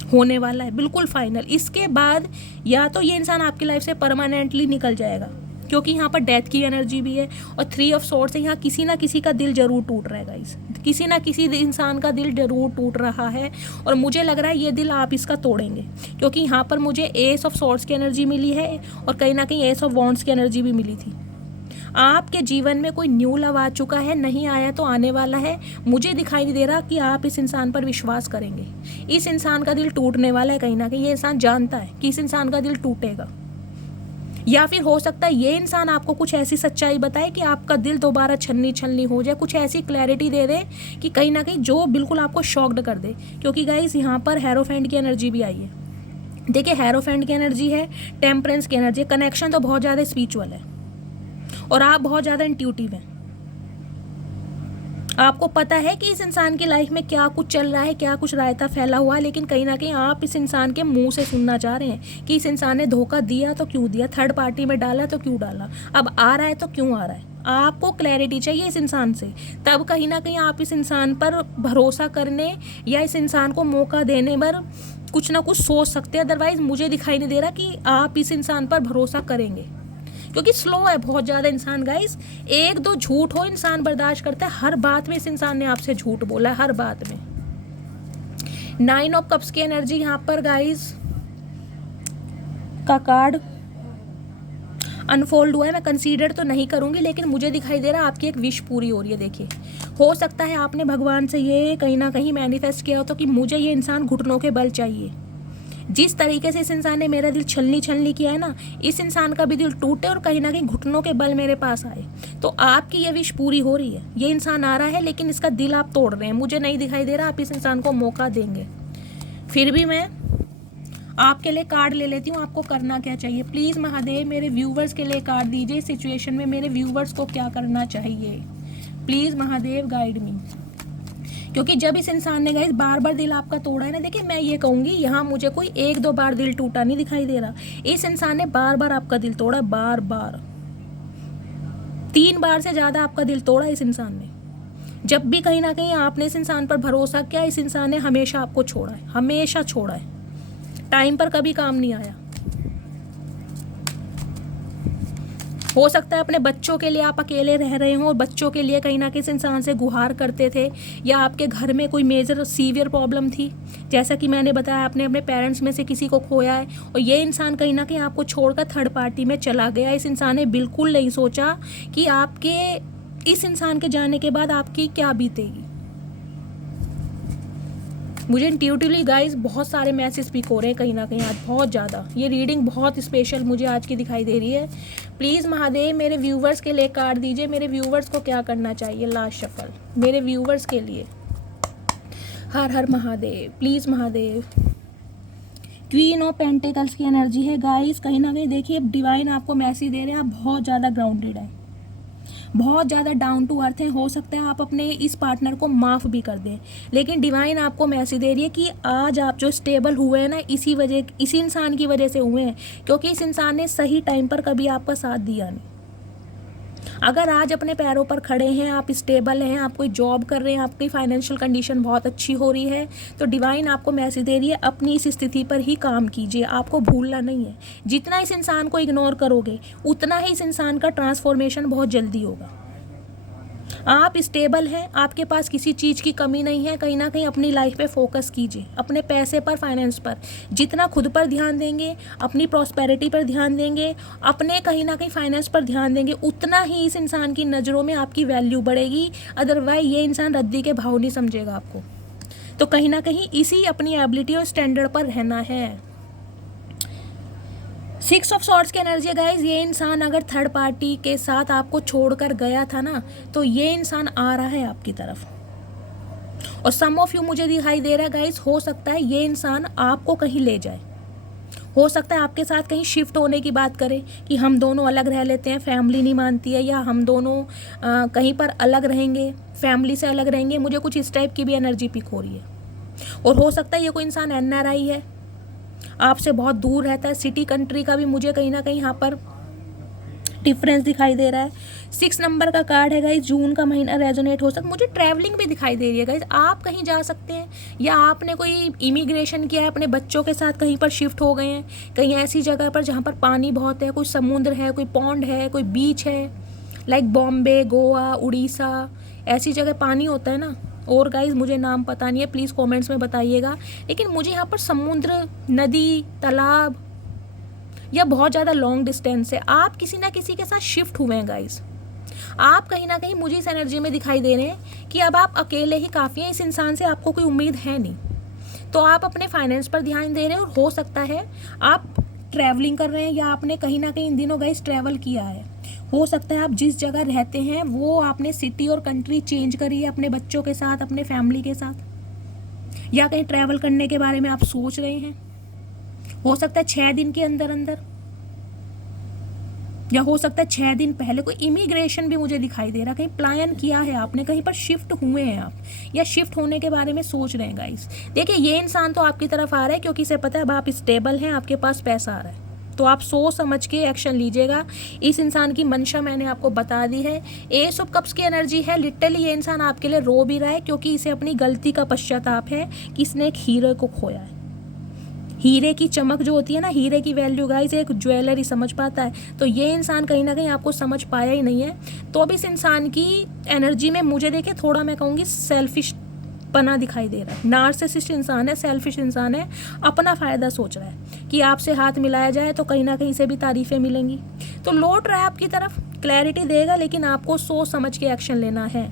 होने वाला है, बिल्कुल फाइनल। इसके बाद या तो ये इंसान आपकी लाइफ से परमानेंटली निकल जाएगा, क्योंकि यहाँ पर डेथ की एनर्जी भी है और 3 ऑफ सोर्ड्स है। यहाँ किसी ना किसी का दिल जरूर टूट रहा है गाइस, किसी ना किसी इंसान का दिल जरूर टूट रहा है। और मुझे लग रहा है ये दिल आप इसका तोड़ेंगे, क्योंकि यहाँ पर मुझे एस ऑफ सोर्ड्स की एनर्जी मिली है और कहीं ना कहीं एस ऑफ वॉन्ड्स की एनर्जी भी मिली थी। आपके जीवन में कोई न्यू लव आ चुका है, नहीं आया तो आने वाला है। मुझे दिखाई नहीं दे रहा कि आप इस इंसान पर विश्वास करेंगे। इस इंसान का दिल टूटने वाला है, कहीं ना कहीं ये इंसान जानता है कि इस इंसान का दिल टूटेगा। या फिर हो सकता है ये इंसान आपको कुछ ऐसी सच्चाई बताए कि आपका दिल दोबारा छलनी छलनी हो जाए, कुछ ऐसी क्लैरिटी दे दे कि कहीं ना कहीं जो बिल्कुल आपको शॉक्ड कर दे। क्योंकि गाइस यहाँ पर हेरोफेंट की एनर्जी भी आई है। देखिए, हेरोफेंट की एनर्जी है, टेम्परेंस की एनर्जी है। कनेक्शन तो बहुत ज़्यादा स्पिरिचुअल है और आप बहुत ज़्यादा इंट्यूटिव हैं। आपको पता है कि इस इंसान की लाइफ में क्या कुछ चल रहा है, क्या कुछ रायता फैला हुआ है, लेकिन कहीं ना कहीं आप इस इंसान के मुंह से सुनना चाह रहे हैं कि इस इंसान ने धोखा दिया तो क्यों दिया, थर्ड पार्टी में डाला तो क्यों डाला, अब आ रहा है तो क्यों आ रहा है। आपको क्लैरिटी चाहिए इस इंसान से, तब कहीं ना कहीं आप इस इंसान पर भरोसा करने या इस इंसान को मौका देने पर कुछ ना कुछ सोच सकते हैं। अदरवाइज मुझे दिखाई नहीं दे रहा कि आप इस इंसान पर भरोसा करेंगे, क्योंकि स्लो है बहुत ज़्यादा इंसान गाइस। 1-2 झूठ हो इंसान बर्दाश्त करता है, हर बात में इस इंसान ने आपसे झूठ बोला है, हर बात में। 9 ऑफ कप्स की एनर्जी यहाँ पर गाइस का कार्ड अनफोल्ड हुआ है। मैं कंसीडर तो नहीं करूँगी, लेकिन मुझे दिखाई दे रहा है आपकी एक विश पूरी हो रही है। देखिए, हो सकता है आपने भगवान से ये कहीं ना कहीं मैनिफेस्ट किया हो तो कि मुझे ये इंसान घुटनों के बल चाहिए। जिस तरीके से इस इंसान ने मेरा दिल छलनी छलनी किया है ना, इस इंसान का भी दिल टूटे और कहीं ना कहीं घुटनों के बल मेरे पास आए। तो आपकी ये विश पूरी हो रही है। ये इंसान आ रहा है लेकिन इसका दिल आप तोड़ रहे हैं। मुझे नहीं दिखाई दे रहा आप इस इंसान को मौका देंगे। फिर भी मैं आपके लिए कार्ड ले लेती हूँ। आपको करना क्या चाहिए, प्लीज़ महादेव मेरे व्यूवर्स के लिए कार्ड दीजिए। इस सिचुएशन में मेरे व्यूवर्स को क्या करना चाहिए, प्लीज़ महादेव गाइड मी। क्योंकि जब इस इंसान ने गाइस बार बार दिल आपका तोड़ा है ना, देखिए मैं ये कहूँगी यहाँ मुझे कोई 1-2 बार दिल टूटा नहीं दिखाई दे रहा। इस इंसान ने बार बार आपका दिल तोड़ा, बार बार 3 बार से ज़्यादा आपका दिल तोड़ा इस इंसान ने। जब भी कहीं ना कहीं आपने इस इंसान पर भरोसा किया, इस इंसान ने हमेशा आपको छोड़ा है, हमेशा छोड़ा है। टाइम पर कभी काम नहीं आया। हो सकता है अपने बच्चों के लिए आप अकेले रह रहे हो और बच्चों के लिए कहीं ना कहीं इस इंसान से गुहार करते थे, या आपके घर में कोई मेजर सीवियर प्रॉब्लम थी, जैसा कि मैंने बताया आपने अपने पेरेंट्स में से किसी को खोया है और ये इंसान कहीं ना कहीं आपको छोड़कर थर्ड पार्टी में चला गया। इस इंसान ने बिल्कुल नहीं सोचा कि आपके इस इंसान के जाने के बाद आपकी क्या बीतेगी। मुझे इंट्यूटिवली गाइस बहुत सारे मैसेज पिक हो रहे हैं कहीं ना कहीं आज, बहुत ज़्यादा। ये रीडिंग बहुत स्पेशल मुझे आज की दिखाई दे रही है। प्लीज़ महादेव मेरे व्यूवर्स के लिए कार्ड दीजिए। मेरे व्यूवर्स को क्या करना चाहिए, लास्ट शफल मेरे व्यूवर्स के लिए। हर हर Mahadev, please Mahadev. Queen of pentacles की एनर्जी है गाइस। कहीं ना कहीं देखिए डिवाइन आपको मैसेज दे रहे हैं, आप बहुत ज़्यादा ग्राउंडेड है, बहुत ज़्यादा डाउन टू अर्थ है। हो सकता है आप अपने इस पार्टनर को माफ़ भी कर दें, लेकिन डिवाइन आपको मैसेज दे रही है कि आज आप जो स्टेबल हुए हैं ना, इसी इंसान की वजह से हुए हैं, क्योंकि इस इंसान ने सही टाइम पर कभी आपका साथ दिया नहीं। अगर आज अपने पैरों पर खड़े हैं, आप स्टेबल हैं, आप कोई जॉब कर रहे हैं, आपकी फाइनेंशियल कंडीशन बहुत अच्छी हो रही है, तो डिवाइन आपको मैसेज दे रही है अपनी इस स्थिति पर ही काम कीजिए, आपको भूलना नहीं है। जितना इस इंसान को इग्नोर करोगे उतना ही इस इंसान का ट्रांसफॉर्मेशन बहुत जल्दी होगा। आप स्टेबल हैं, आपके पास किसी चीज़ की कमी नहीं है। कहीं ना कहीं अपनी लाइफ पे फोकस कीजिए, अपने पैसे पर, फाइनेंस पर। जितना खुद पर ध्यान देंगे, अपनी प्रॉस्पेरिटी पर ध्यान देंगे, अपने कहीं ना कहीं फाइनेंस पर ध्यान देंगे, उतना ही इस इंसान की नज़रों में आपकी वैल्यू बढ़ेगी। अदरवाइज ये इंसान रद्दी के भाव नहीं समझेगा आपको। तो कहीं ना कहीं इसी अपनी एबिलिटी और स्टैंडर्ड पर रहना है। 6 ऑफ सॉर्ड्स की एनर्जी है गाइज। ये इंसान अगर थर्ड पार्टी के साथ आपको छोड़कर गया था ना, तो ये इंसान आ रहा है आपकी तरफ। और सम ऑफ यू मुझे दिखाई दे रहा है गाइज, हो सकता है ये इंसान आपको कहीं ले जाए, हो सकता है आपके साथ कहीं शिफ्ट होने की बात करे कि हम दोनों अलग रह लेते हैं, फैमिली नहीं मानती है, या हम दोनों कहीं पर अलग रहेंगे, फैमिली से अलग रहेंगे। मुझे कुछ इस टाइप की भी एनर्जी पिक हो रही है। और हो सकता है ये कोई इंसान NRI है, आपसे बहुत दूर रहता है, सिटी कंट्री का भी मुझे कहीं ना कहीं यहाँ पर डिफरेंस दिखाई दे रहा है। 6 नंबर का कार्ड है गाइस, जून का महीना रेजोनेट हो सकता, मुझे ट्रैवलिंग भी दिखाई दे रही है गाइस। आप कहीं जा सकते हैं, या आपने कोई इमिग्रेशन किया है, अपने बच्चों के साथ कहीं पर शिफ्ट हो गए हैं, कहीं ऐसी जगह पर जहाँ पर पानी बहुत है, कोई समुद्र है, कोई पॉन्ड है, कोई बीच है, लाइक बॉम्बे, गोवा, उड़ीसा, ऐसी जगह पानी होता है ना। और गाइस मुझे नाम पता नहीं है, प्लीज़ कमेंट्स में बताइएगा, लेकिन मुझे यहाँ पर समुद्र, नदी, तालाब या बहुत ज़्यादा लॉन्ग डिस्टेंस है, आप किसी ना किसी के साथ शिफ्ट हुए हैं गाइस। आप कहीं ना कहीं मुझे इस एनर्जी में दिखाई दे रहे हैं कि अब आप अकेले ही काफ़ी हैं, इस इंसान से आपको कोई उम्मीद है नहीं। तो आप अपने फाइनेंस पर ध्यान दे रहे हैं, और हो सकता है आप ट्रैवलिंग कर रहे हैं, या आपने कहीं ना कहीं इन दिनों गाइस ट्रैवल किया है। हो सकता है आप जिस जगह रहते हैं वो आपने सिटी और कंट्री चेंज करी है अपने बच्चों के साथ, अपने फैमिली के साथ, या कहीं ट्रैवल करने के बारे में आप सोच रहे हैं। हो सकता है 6 दिन के अंदर अंदर, या हो सकता है 6 दिन पहले। कोई इमिग्रेशन भी मुझे दिखाई दे रहा, कहीं प्लान किया है आपने, कहीं पर शिफ्ट हुए हैं आप, या शिफ्ट होने के बारे में सोच रहे हैं गाइस। देखिए ये इंसान तो आपकी तरफ आ रहा है क्योंकि इसे पता है अब आप स्टेबल हैं, आपके पास पैसा आ रहा है, तो आप सोच समझ के एक्शन लीजिएगा। इस इंसान की मंशा मैंने आपको बता दी है। एस ऑफ कप्स की एनर्जी है, लिटरली ये इंसान आपके लिए रो भी रहा है, क्योंकि इसे अपनी गलती का पश्चाताप है कि इसने एक हीरे को खोया है। हीरे की चमक जो होती है ना, हीरे की वैल्यू गाइस एक ज्वेलर ही समझ पाता है, तो ये इंसान कहीं ना कहीं आपको समझ पाया ही नहीं है। तो अब इस इंसान की एनर्जी में मुझे देखे थोड़ा, मैं कहूँगी सेल्फिश पना दिखाई दे रहा है। नार्सिसिस्ट इंसान है, सेल्फिश इंसान है, अपना फ़ायदा सोच रहा है कि आपसे हाथ मिलाया जाए तो कहीं ना कहीं से भी तारीफ़ें मिलेंगी, तो लौट रहा है आपकी तरफ, क्लैरिटी देगा, लेकिन आपको सोच समझ के एक्शन लेना है।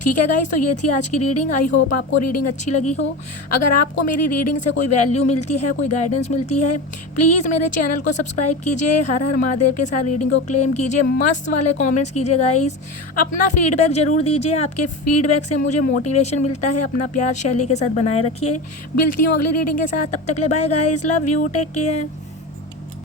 ठीक है गाइस, तो ये थी आज की रीडिंग। आई होप आपको रीडिंग अच्छी लगी हो। अगर आपको मेरी रीडिंग से कोई वैल्यू मिलती है, कोई गाइडेंस मिलती है, प्लीज़ मेरे चैनल को सब्सक्राइब कीजिए, हर हर महादेव के साथ रीडिंग को क्लेम कीजिए, मस्त वाले कमेंट्स कीजिए गाइस, अपना फीडबैक ज़रूर दीजिए, आपके फीडबैक से मुझे मोटिवेशन मिलता है। अपना प्यार शैली के साथ बनाए रखिए। मिलती हूँ अगली रीडिंग के साथ, तब तक ले bye guys, love you, take care.